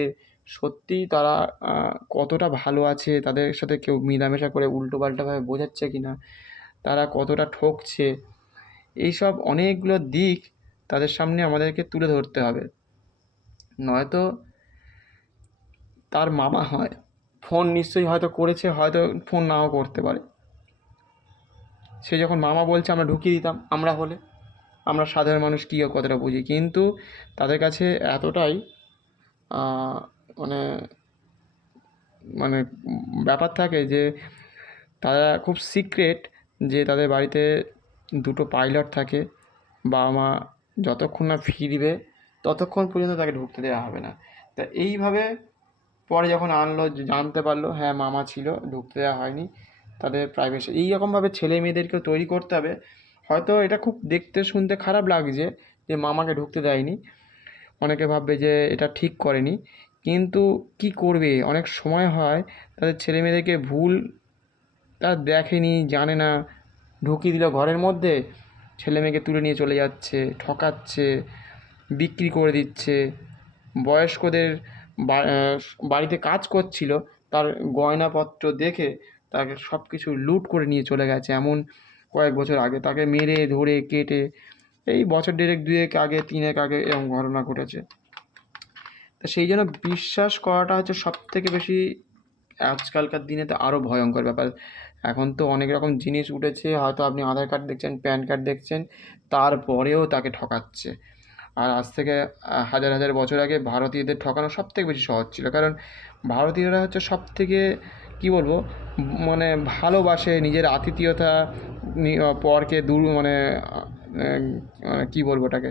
সত্যিই তারা কতটা ভালো আছে, তাদের সাথে কেউ মেলামেশা করে উল্টোপাল্টাভাবে বোঝাচ্ছে কি না, তারা কতটা ঠকছে। এইসব অনেকগুলো দিক তাদের সামনে আমাদেরকে তুলে ধরতে হবে। নয়তো তার মামা হয়, ফোন নিশ্চয়ই হয়তো করেছে, হয়তো ফোন নাও করতে পারে। সে যখন মামা বলছে আমরা ঢুকিয়ে দিতাম, আমরা হলে, আমরা সাধারণ মানুষ কী কতটা বুঝি, কিন্তু তাদের কাছে এতটাই মানে মানে ব্যাপার থাকে যে তারা খুব সিক্রেট, যে তাদের বাড়িতে দুটো পাইলট থাকে, বাবা মা যতক্ষণ না ফিরবে ততক্ষণ পর্যন্ত তাকে ঢুকতে দেওয়া হবে না। তা এইভাবে পরে যখন আনলো, জানতে পারলো হ্যাঁ মামা ছিল, ঢুকতে দেওয়া হয়নি, তাদের প্রাইভেসি। এইরকমভাবে ছেলে মেয়েদেরকেও তৈরি করতে হবে। হয়তো এটা খুব দেখতে শুনতে খারাপ লাগছে যে মামাকে ঢুকতে দেয়নি, অনেকে ভাববে যে এটা ঠিক করেনি, কিন্তু কি করবে, অনেক সময় হয় তাদের ছেলে মেয়েদেরকে ভুল তারা দেখেনি, জানে না, ঢুকিয়ে দিল ঘরের মধ্যে, ছেলে মেয়েকে তুলে নিয়ে চলে যাচ্ছে, ঠকাচ্ছে, বিক্রি করে দিচ্ছে। বয়স্কদের বাড়িতে কাজ করছিল, তার গয়নাপত্র দেখে তাকে সব কিছু লুট করে নিয়ে চলে গেছে, এমন কয়েক বছর আগে তাকে মেরে ধরে কেটে, এই বছর দেড়েক দুয়েক আগে, তিনেক আগে এরকম ঘটনা ঘটেছে। তো সেই জন্য বিশ্বাস করাটা হচ্ছে সবথেকে বেশি আজকালকার দিনে তো আরও ভয়ঙ্কর ব্যাপার। এখন তো অনেক রকম জিনিস উঠেছে, হয়তো আপনি আধার কার্ড দেখছেন, প্যান কার্ড দেখছেন, তারপরেও তাকে ঠকাচ্ছে। আর আজ থেকে হাজার হাজার বছর আগে ভারতীয়দের ঠকানো সবথেকে বেশি সহজ ছিল, কারণ ভারতীয়রা হচ্ছে সবথেকে কী বলবো, মানে ভালোবাসে নিজের আতিথেয়তা, পরকে দূর মানে কী বলবো ওটাকে,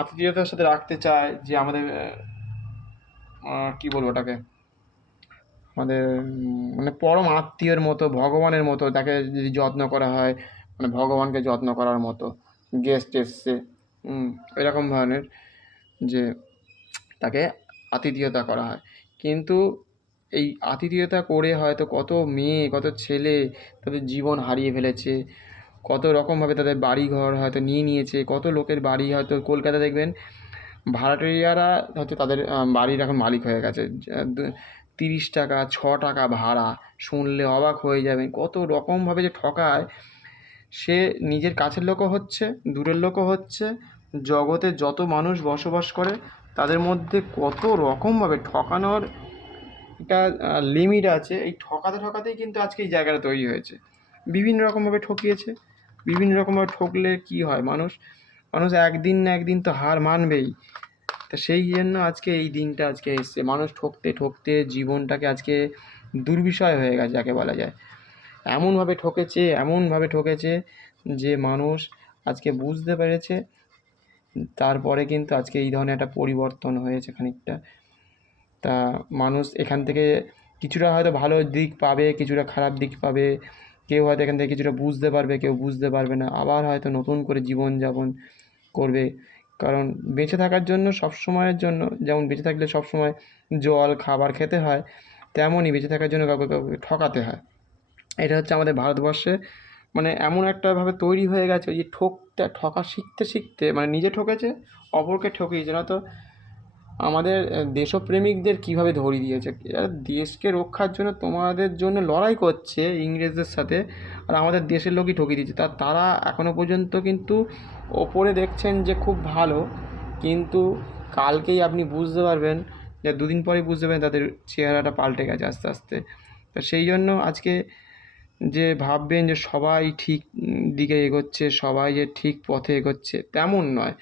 আতিথেয়তার সাথে রাখতে চায়, যে আমাদের কী বলবো ওটাকে, আমাদের মানে পরম আত্মীয়ের মতো, ভগবানের মতো তাকে যদি যত্ন করা হয়, মানে ভগবানকে যত্ন করার মতো, গেস্ট এসছে এরকম ধরনের, যে তাকে আতিথেয়তা করা হয়। কিন্তু এই আতিথেয়তা করে হয়তো কত মেয়ে, কত ছেলে তাদের জীবন হারিয়ে ফেলেছে, কত রকমভাবে তাদের বাড়ি ঘর হয়তো নিয়ে নিয়েছে, কত লোকের বাড়ি হয়তো কলকাতা দেখবেন ভাড়াটিয়ারা হচ্ছে তাদের বাড়ির এখন মালিক হয়ে গেছে। 30 টাকা 6 টাকা ভাড়া, শুনলে অবাক হয়ে যাবেন কত রকমভাবে যে ঠকায়। সে নিজের কাছের লোকও হচ্ছে, দূরের লোকও হচ্ছে, জগতে যত মানুষ বসবাস করে তাদের মধ্যে কত রকমভাবে ঠকানোর একটা লিমিট আছে। এই ঠকাতে ঠকাতেই কিন্তু আজকে এই জায়গাটা তৈরি হয়েছে। বিভিন্ন রকমভাবে ঠকিয়েছে, বিভিন্ন রকমভাবে ঠকলে কী হয়, মানুষ একদিন না একদিন তো হার মানবেই। তা সেই জন্য আজকে এই দিনটা আজকে এসছে, মানুষ ঠকতে ঠকতে জীবনটাকে আজকে দুর্বিষয় হয়ে গেছে যাকে বলা যায়। এমনভাবে ঠকেছে যে মানুষ আজকে বুঝতে পেরেছে, তারপরে কিন্তু আজকে এই ধরনের একটা পরিবর্তন হয়েছে খানিকটা। তা মানুষ এখান থেকে কিছুটা হয়তো ভালো দিক পাবে, কিছুটা খারাপ দিক পাবে, কেউ হয়তো এখান থেকে কিছুটা বুঝতে পারবে, কেউ বুঝতে পারবে না, আবার হয়তো নতুন করে জীবনযাপন করবে। কারণ বেঁচে থাকার জন্য, সব সময়ের জন্য, যেমন বেঁচে থাকলে সবসময় জল খাবার খেতে হয়, তেমনই বেঁচে থাকার জন্য কাউকে কাউকে ঠকাতে হয়। এটা হচ্ছে আমাদের ভারতবর্ষে মানে এমন একটাভাবে তৈরি হয়ে গেছে যে ঠকা শিখতে শিখতে মানে নিজে ঠকেছে, অপরকে ঠকিয়েছে। না তো আমাদের দেশপ্রেমিকদের কীভাবে ধরিয়ে দিয়েছে, এরা দেশকে রক্ষার জন্য তোমাদের জন্য লড়াই করছে ইংরেজদের সাথে, আর আমাদের দেশের লোকই ঠকিয়ে দিচ্ছে। তারা এখনও পর্যন্ত কিন্তু ওপরে দেখছেন যে খুব ভালো, কিন্তু কালকেই আপনি বুঝতে পারবেন, যে দুদিন পরেই বুঝতে পারবেন তাদের চেহারাটা পাল্টে গেছে আস্তে আস্তে। তো সেই জন্য আজকে যে ভাববেন যে সবাই ঠিক দিকে এগোচ্ছে, সবাই যে ঠিক পথে এগোচ্ছে, তেমন নয়।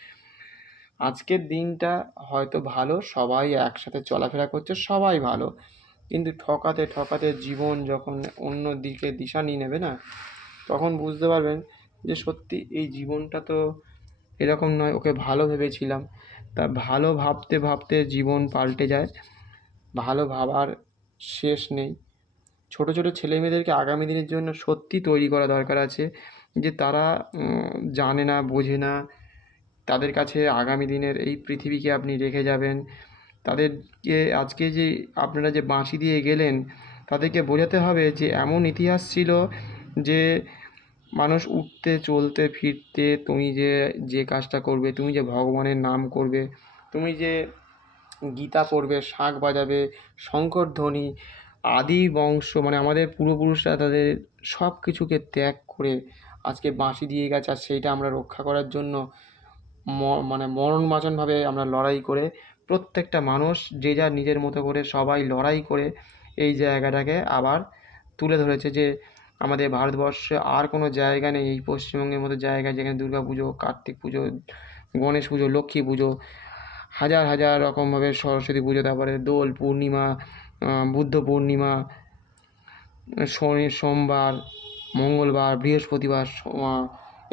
আজকের দিনটা হয়তো ভালো, সবাই একসাথে চলাফেরা করছে, সবাই ভালো, কিন্তু ঠকাতে ঠকাতে জীবন যখন অন্য দিকে দিশা নিয়ে নেবে না, তখন বুঝতে পারবেন যে সত্যি এই জীবনটা তো এরকম নয়, ওকে ভালো ভেবেছিলাম। তা ভালো ভাবতে ভাবতে জীবন পাল্টে যায়, ভালো ভাবার শেষ নেই। ছোট ছোট ছেলেমেয়েদেরকে আগামী দিনের জন্য সত্যি তৈরি করা দরকার আছে, যে তারা জানে না, বোঝে না, তাদের কাছে আগামী দিনের এই পৃথিবীকে আপনি রেখে যাবেন। তাদেরকে আজকে যে আপনারা যে বাঁশি দিয়ে গেলেন, তাদেরকে বোঝাতে হবে যে এমন ইতিহাস ছিল, যে মানুষ উঠতে চলতে ফিরতে, তুমি যে যে কাজটা করবে, তুমি যে ভগবানের নাম করবে, তুমি যে গীতা পড়বে, শাঁখ বাজাবে, শঙ্করধ্বনি, আদি বংশ মানে আমাদের পূর্বপুরুষরা তাদের সব কিছুকে ত্যাগ করে আজকে বাঁশি দিয়ে গেছে। আর সেইটা আমরা রক্ষা করার জন্য মানে মরণ বাঁচনভাবে আমরা লড়াই করে, প্রত্যেকটা মানুষ যে যার নিজের মতো করে সবাই লড়াই করে এই জায়গাটাকে আবার তুলে ধরেছে, যে আমাদের ভারতবর্ষে আর কোনো জায়গা নেই এই পশ্চিমবঙ্গের মতো জায়গা, যেখানে দুর্গা পুজো, কার্তিক পুজো, গণেশ পুজো, লক্ষ্মী পুজো, হাজার হাজার রকমভাবে সরস্বতী পুজো, তারপরে দোল পূর্ণিমা, বুদ্ধ পূর্ণিমা, শনি, সোমবার, মঙ্গলবার, বৃহস্পতিবার,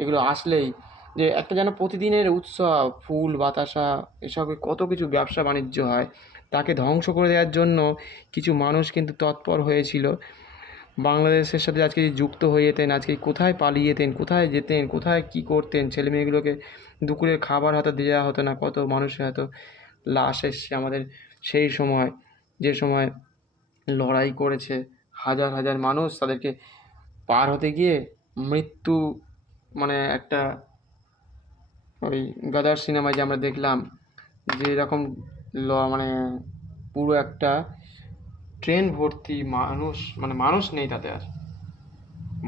এগুলো আসলেই যে একটা যেন প্রতিদিনের উৎসব, ফুল বাতাসা, এসবে কত কিছু ব্যবসা বাণিজ্য হয়, তাকে ধ্বংস করে দেওয়ার জন্য কিছু মানুষ কিন্তু তৎপর হয়েছিল। বাংলাদেশের সাথে আজকে যুক্ত হয়ে যেতেন, আজকে কোথায় পালিয়ে যেতেন, কোথায় যেতেন, কোথায় কী করতেন, ছেলেমেয়েগুলোকে দুপুরের খাবার হয়তো দেওয়া হতো না, কত মানুষের হয়তো লাশ এসছে আমাদের সেই সময়, যে সময় লড়াই করেছে হাজার হাজার মানুষ, তাদেরকে পার হতে গিয়ে মৃত্যু, মানে একটা ওই গাদার সিনেমায় যে আমরা দেখলাম, যে এরকম মানে পুরো একটা ট্রেন ভর্তি মানুষ, মানে মানুষ নেই তাতে। আর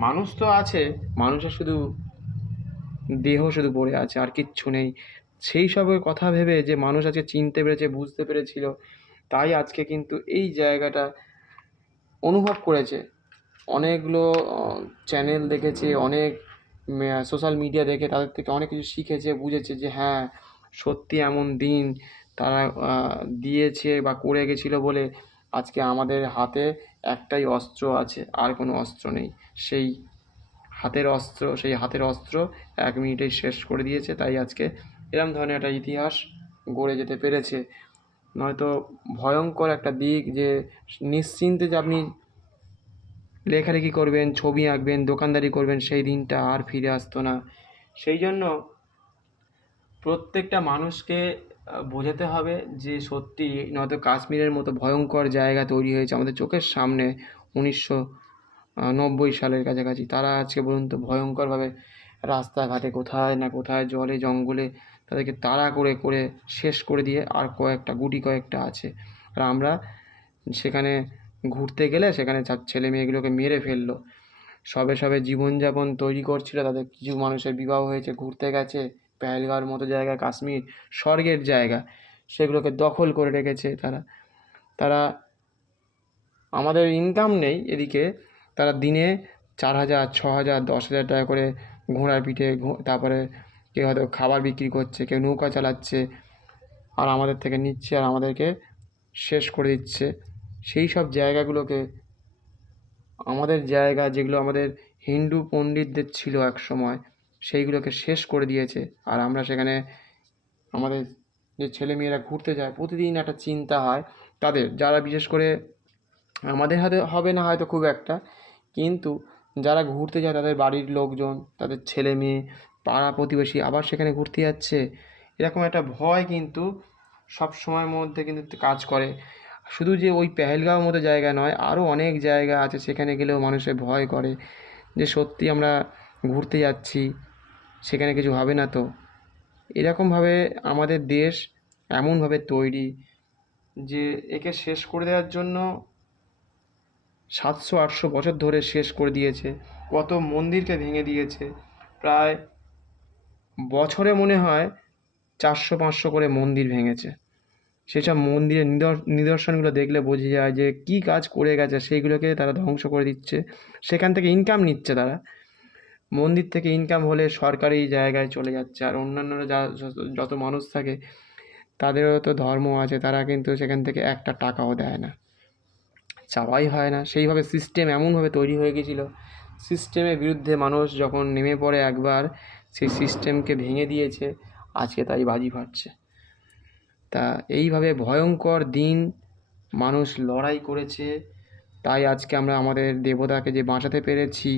মানুষ তো আছে, মানুষের শুধু দেহ শুধু পড়ে আছে, আর কিচ্ছু নেই। সেই সবের কথা ভেবে যে মানুষ আজকে চিনতে পেরেছে, বুঝতে পেরেছিল, তাই আজকে কিন্তু এই জায়গাটা অনুভব করেছে। অনেকগুলো চ্যানেল দেখেছে, অনেক সোশ্যাল মিডিয়া দেখে তাদের থেকে অনেক কিছু শিখেছে, বুঝেছে যে হ্যাঁ সত্যি এমন দিন তারা দিয়েছে বা করে গেছিলো বলে আজকে আমাদের হাতে একটাই অস্ত্র আছে, আর কোনো অস্ত্র নেই। সেই সেই হাতের অস্ত্র 1 মিনিটেই শেষ করে দিয়েছে, তাই আজকে এরম ধরনের একটা ইতিহাস গড়ে যেতে পেরেছে। নয়তো ভয়ঙ্কর একটা দিক, যে নিশ্চিন্তে যে আপনি লেখালেখি করবেন, ছবি আঁকবেন, দোকানদারি করবেন, সেই দিনটা আর ফিরে আসতো না। সেই জন্য প্রত্যেকটা মানুষকে বোঝাতে হবে যে সত্যি নয়তো কাশ্মীরের মতো ভয়ঙ্কর জায়গা তৈরি হয়েছে আমাদের চোখের সামনে 1990 সালের কাছাকাছি। তারা আজকে বলুন তো ভয়ঙ্করভাবে রাস্তাঘাটে কোথায় না কোথায়, জলে জঙ্গলে তাদেরকে তাড়া করে করে শেষ করে দিয়ে আর গুটি কয়েকটা আছে। আর আমরা সেখানে ঘুরতে গেলে সেখানে ছেলে মেয়েগুলোকে মেরে ফেললো। সবে সবে জীবনযাপন তৈরি করছিল, তাদের কিছু মানুষের বিবাহ হয়েছে, ঘুরতে গেছে পেহেলগাঁওর মতো জায়গা, কাশ্মীর স্বর্গের জায়গা, সেগুলোকে দখল করে রেখেছে তারা। তারা আমাদের ইনকাম নেই এদিকে, তারা দিনে 4,000, 6,000, 10,000 টাকা করে ঘোড়ার পিঠে, তারপরে কেউ হয়তো খাবার বিক্রি করছে, কেউ নৌকা চালাচ্ছে, আর আমাদের থেকে নিচ্ছে আর আমাদেরকে শেষ করে দিচ্ছে। সেই সব জায়গাগুলোকে, আমাদের জায়গা যেগুলো আমাদের হিন্দু পণ্ডিতদের ছিল এক সময়, সেইগুলোকে শেষ করে দিয়েছে। আর আমরা সেখানে আমাদের যে ছেলেমেয়েরা ঘুরতে যায়, প্রতিদিন একটা চিন্তা হয় তাদের, যারা বিশেষ করে আমাদের হাতে হবে না হয়তো খুব একটা, কিন্তু যারা ঘুরতে যায় তাদের বাড়ির লোকজন, তাদের ছেলে মেয়ে, পাড়া প্রতিবেশী আবার সেখানে ঘুরতে যাচ্ছে, এরকম একটা ভয় কিন্তু সব সময়ের মধ্যে কিন্তু কাজ করে। শুধু যে ওই পেহেলগাঁওর মতো জায়গা নয়, আরও অনেক জায়গা আছে সেখানে গেলেও মানুষের ভয় করে, যে সত্যি আমরা ঘুরতে যাচ্ছি, সেখানে কিছু হবে না তো। এরকমভাবে আমাদের দেশ এমনভাবে তৈরি যে একে শেষ করে দেওয়ার জন্য 700-800 বছর ধরে শেষ করে দিয়েছে। কত মন্দিরকে ভেঙে দিয়েছে, প্রায় বছরে মনে হয় 400-500 করে মন্দির ভেঙেছে। সেসব মন্দিরের নিদর্শনগুলো দেখলে বোঝা যায় যে কী কাজ করে গেছে, সেইগুলোকে তারা ধ্বংস করে দিচ্ছে। সেখান থেকে ইনকাম নিচ্ছে তারা, মন্দির থেকে ইনকাম হলে সরকারি জায়গায় চলে যাচ্ছে, আর অন্যান্যরা যত মানুষ থাকে তাদেরও তো ধর্ম আছে, তারা কিন্তু সেখান থেকে একটা টাকাও দেয় না, চাওয়াই হয় না। সেইভাবে সিস্টেম এমনভাবে তৈরি হয়ে গেছিলো সিস্টেমের বিরুদ্ধে মানুষ যখন নেমে পড়ে একবার, সেই সিস্টেমকে ভেঙে দিয়েছে, আজকে তাই বাজি ফাটছে। তা এইভাবে ভয়ঙ্কর দিন মানুষ লড়াই করেছে, তাই আজকে আমরা আমাদের দেবতাকে যে বাঁচাতে পেরেছি,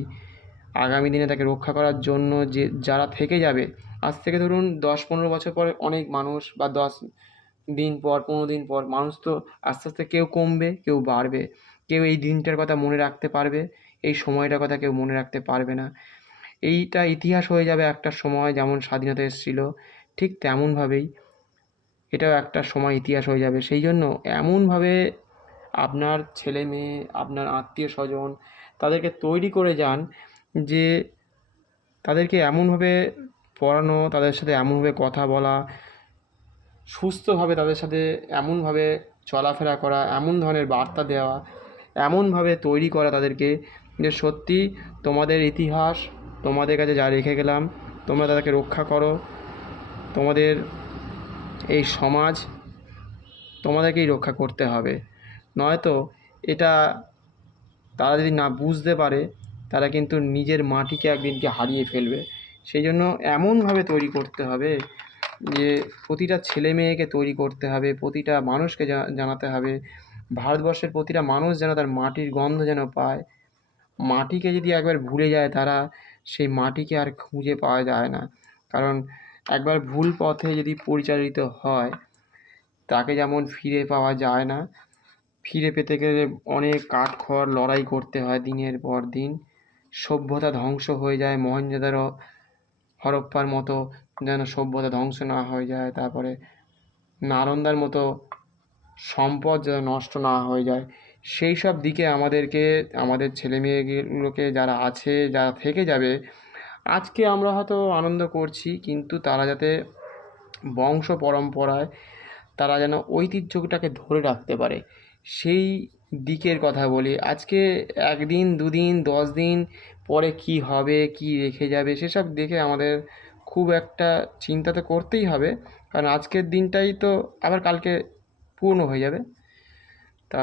আগামী দিনে তাকে রক্ষা করার জন্য যে যারা থেকে যাবে, আজ থেকে ধরুন 10-15 বছর পরে অনেক মানুষ, বা 10 দিন পর, 15 দিন পর মানুষ তো আস্তে আস্তে কেউ কমবে, কেউ বাড়বে। কেউ এই দিনটার কথা মনে রাখতে পারবে, এই সময়টার কথা কেউ মনে রাখতে পারবে না। এইটা ইতিহাস হয়ে যাবে একটা সময়, যেমন স্বাধীনতা এসেছিল ঠিক তেমনভাবেই এটাও একটা সময় ইতিহাস হয়ে যাবে। সেই জন্য এমনভাবে আপনার ছেলে মেয়ে, আপনার আত্মীয় স্বজন, তাদেরকে তৈরি করে যান যে তাদেরকে এমনভাবে পড়ানো, তাদের সাথে এমনভাবে কথা বলা, সুস্থভাবে তাদের সাথে এমনভাবে চলাফেরা করা, এমন ধরনের বার্তা দেওয়া, এমনভাবে তৈরি করা তাদেরকে যে সত্যি তোমাদের ইতিহাস তোমাদের কাছে যা রেখে গেলাম, তোমরা তাদেরকে রক্ষা করো। তোমাদের এই সমাজ তোমাদেরকেই রক্ষা করতে হবে, নয়তো এটা তারা যদি না বুঝতে পারে, তারা কিন্তু নিজের মাটিকে একদিনকে হারিয়ে ফেলবে। সেই জন্য এমনভাবে তৈরি করতে হবে যে প্রতিটা ছেলে মেয়েকে তৈরি করতে হবে, প্রতিটা মানুষকে জানাতে হবে, ভারতবর্ষের প্রতিটা মানুষ যেন তার মাটির গন্ধ যেন পায়। মাটিকে যদি একবার ভুলে যায় তারা, সেই মাটিকে আর খুঁজে পাওয়া যায় না। কারণ একবার ভুল পথে যদি পরিচালিত হয়, তাকে যেমন ফিরে পাওয়া যায় না, ফিরে পেতে গেলে অনেক কাঠখড় লড়াই করতে হয় দিনের পর দিন। সভ্যতা ধ্বংস হয়ে যায়, মহেঞ্জোদারো হরপ্পার মতো যেন সভ্যতা ধ্বংস না হয়ে যায়, তারপরে নালন্দার মতো সম্পদ যেন নষ্ট না হয়ে যায়। সেই সব দিকে আমাদেরকে, আমাদের ছেলে মেয়েগুলোকে যারা আছে, যারা থেকে যাবে, আজকে আমরা হয়তো আনন্দ করছি, কিন্তু তারা যাতে বংশ পরম্পরায় তারা যেন ঐতিহ্যটাকে ধরে রাখতে পারে, সেই দিকের কথা বলি। আজকে 1 দিন 2 দিন 10 দিন পরে কী হবে, কী রেখে যাবে, সেসব দেখে আমাদের খুব একটা চিন্তা তো করতেই হবে, কারণ আজকের দিনটাই তো আবার কালকে পূর্ণ হয়ে যাবে। তা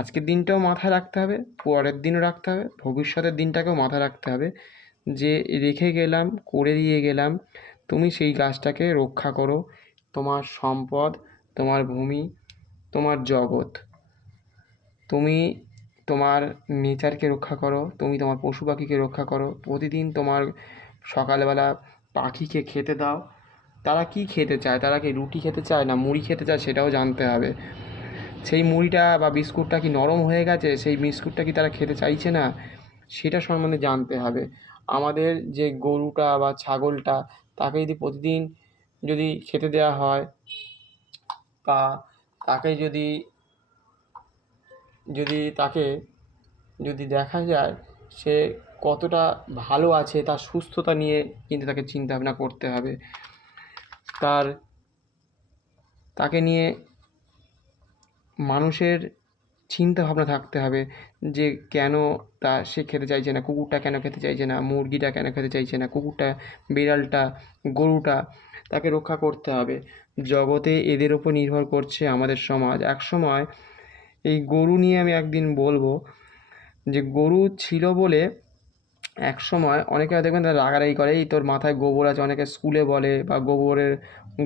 আজকের দিনটাও মাথায় রাখতে হবে, পরের দিনও রাখতে হবে, ভবিষ্যতের দিনটাকেও মাথায় রাখতে হবে যে রেখে গেলাম, করে দিয়ে গেলাম, তুমি সেই গাছটাকে রক্ষা করো। তোমার সম্পদ, তোমার ভূমি, তোমার জগৎ, তুমি তোমার নেচারকে রক্ষা করো, তুমি তোমার পশু পাখিকে রক্ষা করো। প্রতিদিন তোমার সকালবেলা পাখিকে খেতে দাও। তারা কি খেতে চায়, তারা কি রুটি খেতে চায় না মুড়ি খেতে চায়, সেটাও জানতে হবে। সেই মুড়িটা বা বিস্কুটটা কি নরম হয়ে গেছে, সেই বিস্কুটটা কি তারা খেতে চাইছে না, সেটা সম্বন্ধে জানতে হবে। আমাদের যে গরুটা বা ছাগলটা, তাকে যদি প্রতিদিন যদি খেতে দেওয়া হয়, বা তাকে যদি যদি তাকে যদি দেখা যায় সে কতটা ভালো আছে, তার সুস্থতা নিয়ে কিন্তু তাকে চিন্তা ভাবনা করতে হবে। তাকে নিয়ে মানুষের চিন্তা ভাবনা থাকতে হবে যে কেন সে খেতে চাইছে না, কুকুরটা কেন খেতে চাইছে না, মুরগিটা কেন খেতে চাইছে না, কুকুরটা, বিড়ালটা, গরুটা, তাকে রক্ষা করতে হবে। জগতে এদের ওপর নির্ভর করছে আমাদের সমাজ। একসময় এই গরু নিয়ে আমি একদিন বলবো যে গরু ছিল বলে একসময় অনেকে দেখবেন তারা রাগারাগি করে, এই তোর মাথায় গোবর আছে, অনেকে স্কুলে বলে, বা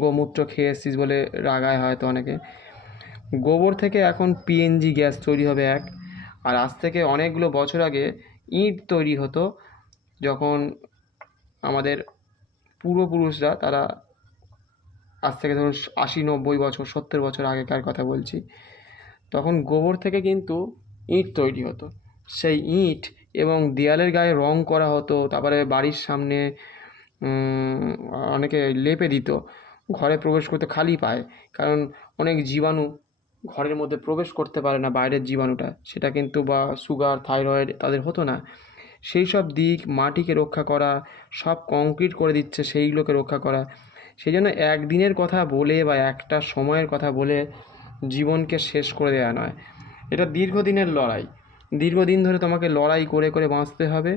গোমূত্র খেয়ে এসছিস বলে রাগায় হয়তো অনেকে। গোবর থেকে এখন পিএনজি গ্যাস তৈরি হবে আর আজ থেকে অনেকগুলো বছর আগে ইট তৈরি হতো, যখন আমাদের পূর্বপুরুষরা, তারা আজ থেকে ধরুন 80-90 বছর, 70 বছর আগেকার কথা বলছি, তখন গোবর থেকে কিন্তু ইট তৈরি হতো। সেই ইট এবং দেয়ালের গায়ে রং করা হতো, তারপরে বাড়ির সামনে অনেকে লেপে দিত ঘরে প্রবেশ করতে খালি পায়ে, কারণ অনেক জীবাণু ঘরের মধ্যে প্রবেশ করতে পারে না, বাইরের জীবাণুটা, সেটা কিন্তু, বা সুগার, থাইরয়েড তাদের হতো না। সেই সব দিক, মাটিকে রক্ষা করা, সব কংক্রিট করে দিচ্ছে, সেইগুলোকে রক্ষা করা। সেই জন্য একদিনের কথা বলে বা একটা সময়ের কথা বলে জীবনকে শেষ করে দেওয়া নয়, এটা দীর্ঘদিনের লড়াই। দীর্ঘদিন ধরে তোমাকে লড়াই করে করে বাঁচতে হবে।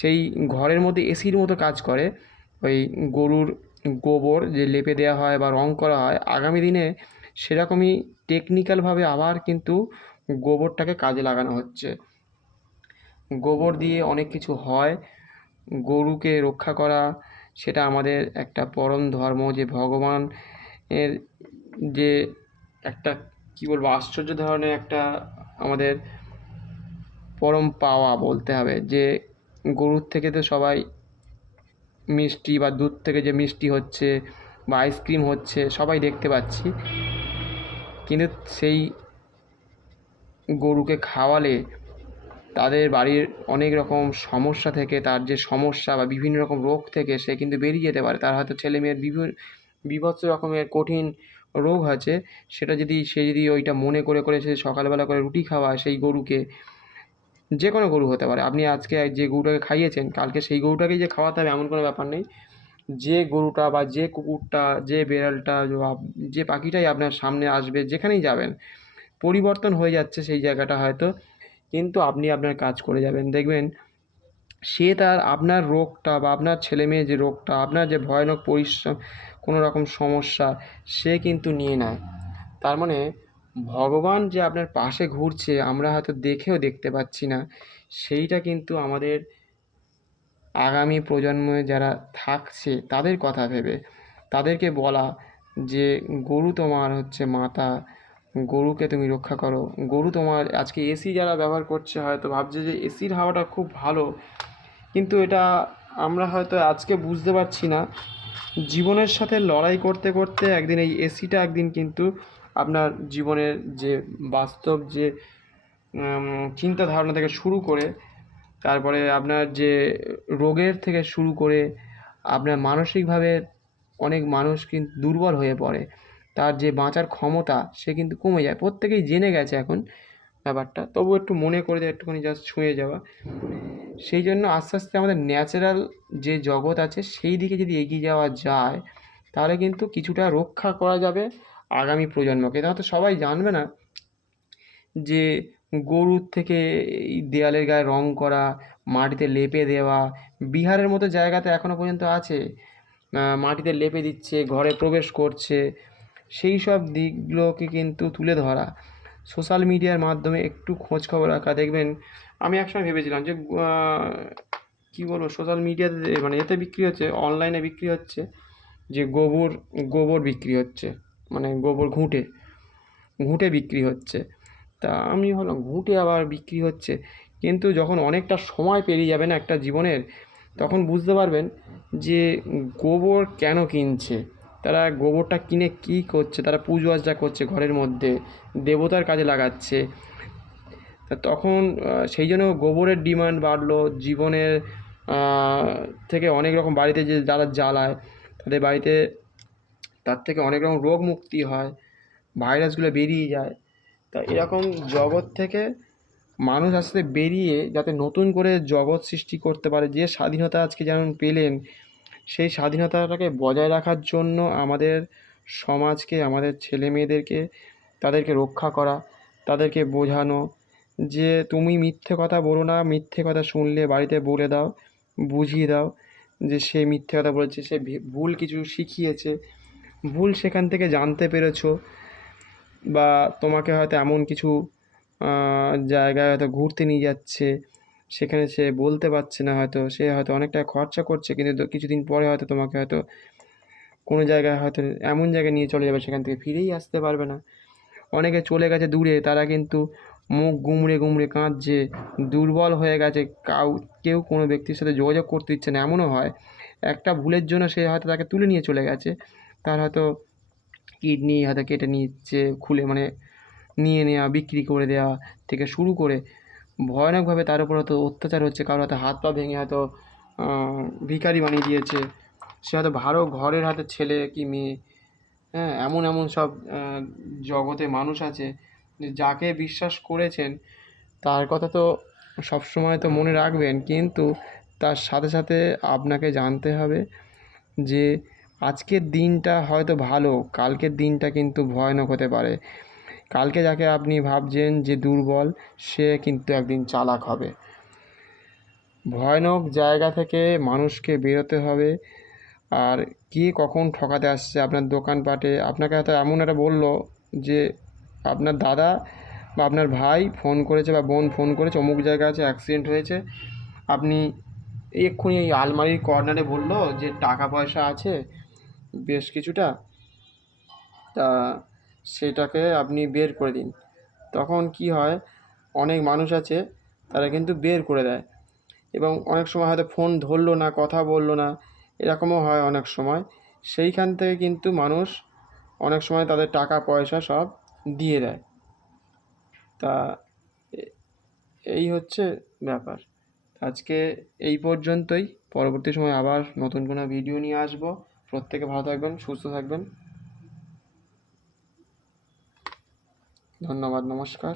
সেই ঘরের মধ্যে এসির মতো কাজ করে ওই গরুর গোবর যে লেপে দেওয়া হয় বা রং করা হয়, আগামী দিনে সেরকমই টেকনিক্যালভাবে আবার কিন্তু গোবরটাকে কাজে লাগানো হচ্ছে। গোবর দিয়ে অনেক কিছু হয়। গরুকে রক্ষা করা সেটা আমাদের একটা পরম ধর্ম, যে ভগবান এর যে একটা কী বলবো আশ্চর্য ধরনের একটা আমাদের পরম পাওয়া বলতে হবে। যে গরুর থেকে তো সবাই মিষ্টি বা দুধ থেকে যে মিষ্টি হচ্ছে বা আইসক্রিম হচ্ছে সবাই দেখতে পাচ্ছি, কিন্তু সেই গরুকে খাওয়ালে তাদের বাড়ির অনেক রকম সমস্যা থেকে, তার যে সমস্যা বা বিভিন্ন রকম রোগ থেকে সে কিন্তু বেরিয়ে যেতে পারে। তার হয়তো ছেলে মেয়ের বীভৎস রকমের কঠিন রোগ আছে, সেটা সে যদি ওইটা মনে করে করে সে সকালবেলা করে রুটি খাওয়ায় সেই গরুকে, যে কোনো গরু হতে পারে, আপনি আজকে যে গরুটাকে খাইয়েছেন কালকে সেই গরুটাকেই যে খাওয়াতে হবে এমন কোনো ব্যাপার নেই। যে গরুটা বা যে কুকুরটা, যে বেড়ালটা, যে পাখিটাই আপনার সামনে আসবে, যেখানেই যাবেন পরিবর্তন হয়ে যাচ্ছে সেই জায়গাটা হয়তো, কিন্তু আপনি আপনার কাজ করে যাবেন, দেখবেন সে তার আপনার রোগটা বা আপনার ছেলে মেয়ে যে রোগটা, আপনার যে ভয়ানক পরিশ্রম কোনো রকম সমস্যা সে কিন্তু নিয়ে নেয়। তার মানে ভগবান যে আপনার পাশে ঘুরছে আমরা হয়তো দেখেও দেখতে পাচ্ছি না, সেইটা কিন্তু আমাদের আগামী প্রজন্মে যারা থাকছে তাদের কথা ভেবে তাদেরকে বলা যে গরু তোমার হচ্ছে মাতা, গরুকে তুমি রক্ষা করো। গরু তোমার, আজকে এসি যারা ব্যবহার করছে হয়তো ভাবছে যে এসির হাওয়াটা খুব ভালো, কিন্তু এটা আমরা হয়তো আজকে বুঝতে পারছি না। জীবনের সাথে লড়াই করতে করতে একদিন এই এসিটা একদিন কিন্তু আপনার জীবনের যে বাস্তব যে চিন্তা ধারণা থেকে শুরু করে, তারপরে আপনার যে রোগের থেকে শুরু করে আপনার মানসিকভাবে অনেক মানুষ কিন্তু দুর্বল হয়ে পড়ে, তার যে বাঁচার ক্ষমতা সে কিন্তু কমে যায়। প্রত্যেকেই জেনে গেছে এখন ব্যাপারটা, তবু একটু মনে করে দেয়, একটুখানি জাস্ট ছুঁয়ে যাওয়া। সেই জন্য আস্তে আস্তে আমাদের ন্যাচারাল যে জগৎ আছে সেই দিকে যদি এগিয়ে যাওয়া যায় তাহলে কিন্তু কিছুটা রক্ষা করা যাবে আগামী প্রজন্মকে। এটা হয়তো সবাই জানবে না যে গরুর থেকে এই দেয়ালের গায়ে রং করা, মাটিতে লেপে দেওয়া, বিহারের মতো জায়গাতে এখনও পর্যন্ত আছে, মাটিতে লেপে দিচ্ছে, ঘরে প্রবেশ করছে, সেই সব দিকগুলোকে কিন্তু তুলে ধরা, সোশ্যাল মিডিয়ার মাধ্যমে একটু খোঁজ খবর রাখা। দেখবেন আমি একসময় ভেবেছিলাম যে কী বলবো সোশ্যাল মিডিয়াতে মানে এতে বিক্রি হচ্ছে, অনলাইনে বিক্রি হচ্ছে যে গোবর বিক্রি হচ্ছে, মানে গোবর ঘুঁটে বিক্রি হচ্ছে। তা আমি ভাবলাম ঘুঁটে আবার বিক্রি হচ্ছে, কিন্তু যখন অনেকটা সময় পেরিয়ে যাবে না একটা জীবনের, তখন বুঝতে পারবেন যে গোবর কেন কিনছে, তারা গোবরটা কিনে কী করছে, তারা পুজো আর্চা করছে ঘরের মধ্যে, দেবতার কাজে লাগাচ্ছে। তা তখন সেই জন্য গোবরের ডিমান্ড বাড়লো জীবনের থেকে। অনেক রকম বাড়িতে যে যারা জ্বালায় তাদের বাড়িতে তার থেকে অনেক রকম রোগ মুক্তি হয়, ভাইরাসগুলো বেরিয়ে যায়। তা এরকম জগৎ থেকে মানুষ আস্তে বেরিয়ে যাতে নতুন করে জগৎ সৃষ্টি করতে পারে, যে স্বাধীনতা আজকে যেমন পেলেন সেই স্বাধীনতাটাকে বজায় রাখার জন্য আমাদের সমাজকে, আমাদের ছেলে মেয়েদেরকে তাদেরকে রক্ষা করা, তাদেরকে বোঝানো যে তুমি মিথ্যে কথা বলো না, মিথ্যে কথা শুনলে বাড়িতে বলে দাও, বুঝিয়ে দাও যে সে মিথ্যে কথা বলেছে, সে ভুল কিছু শিখিয়েছে, ভুল সেখান থেকে জানতে পেরেছো, বা তোমাকে হয়তো এমন কিছু জায়গায় হয়তো ঘুরতে নিয়ে যাচ্ছে, সেখানে সে বলতে পারছে না, হয়তো সে হয়তো অনেক টাকা খরচা করছে, কিন্তু কিছুদিন পরে হয়তো তোমাকে হয়তো কোনো জায়গায় হয়তো এমন জায়গায় নিয়ে চলে যাবে সেখান থেকে ফিরেই আসতে পারবে না। অনেকে চলে গেছে দূরে, তারা কিন্তু মুখ গুমড়ে গুমড়ে কাঁদছে, দুর্বল হয়ে গেছে, কেউ কোনো ব্যক্তির সাথে যোগাযোগ করতে দিচ্ছে না। এমনও হয় একটা ভুলের জন্য সে হয়তো তাকে তুলে নিয়ে চলে গেছে, তার হয়তো কিডনি হয়তো কেটে নিচ্ছে, খুলে মানে নিয়ে নেওয়া, বিক্রি করে দেওয়া থেকে শুরু করে ভয়ানকভাবে তার উপর হয়তো অত্যাচার হচ্ছে, কারো হয়তো হাত পা ভেঙে হয়তো ভিখারি বানিয়ে দিয়েছে, সে হয়তো ভালো ঘরের হয়তো ছেলে কি মেয়ে। হ্যাঁ, এমন এমন সব জগতে মানুষ আছে যে যাকে বিশ্বাস করেছেন তার কথা তো সবসময় তো মনে রাখবেন, কিন্তু তার সাথে সাথে আপনাকে জানতে হবে যে আজকের দিনটা হয়তো ভালো, কালকের দিনটা কিন্তু ভয়ানক হতে পারে। কালকে যাকে আপনি ভাবছেন যে দুর্বল, সে কিন্তু একদিন চালাক হবে। ভয়ানক জায়গা থেকে মানুষকে বেরোতে হবে। আর কে কখন ঠকাতে আসছে আপনার দোকানপাটে, আপনাকে হয়তো এমন একটা বললো যে আপনার দাদা বা আপনার ভাই ফোন করেছে বা বোন ফোন করেছে অমুক জায়গায় আছে, অ্যাক্সিডেন্ট হয়েছে, আপনি এক্ষুনি এই আলমারির কর্নারে বললো যে টাকা পয়সা আছে বেশ কিছুটা, তা সেটাকে আপনি বের করে দিন। তখন কি হয়, অনেক মানুষ আছে তারা কিন্তু বের করে দেয়, এবং অনেক সময় হয়তো ফোন ধরলো না, কথা বললো না, এরকমও হয় অনেক সময়। সেইখান থেকে কিন্তু মানুষ অনেক সময় তাদের টাকা পয়সা সব দিয়ে দেয়। তা এই হচ্ছে ব্যাপার। আজকে এই পর্যন্তই। পরবর্তী সময় আবার নতুন কোনো ভিডিও নিয়ে আসবো। প্রত্যেকে ভালো থাকবেন, সুস্থ থাকবেন। ধন্যবাদ, নমস্কার।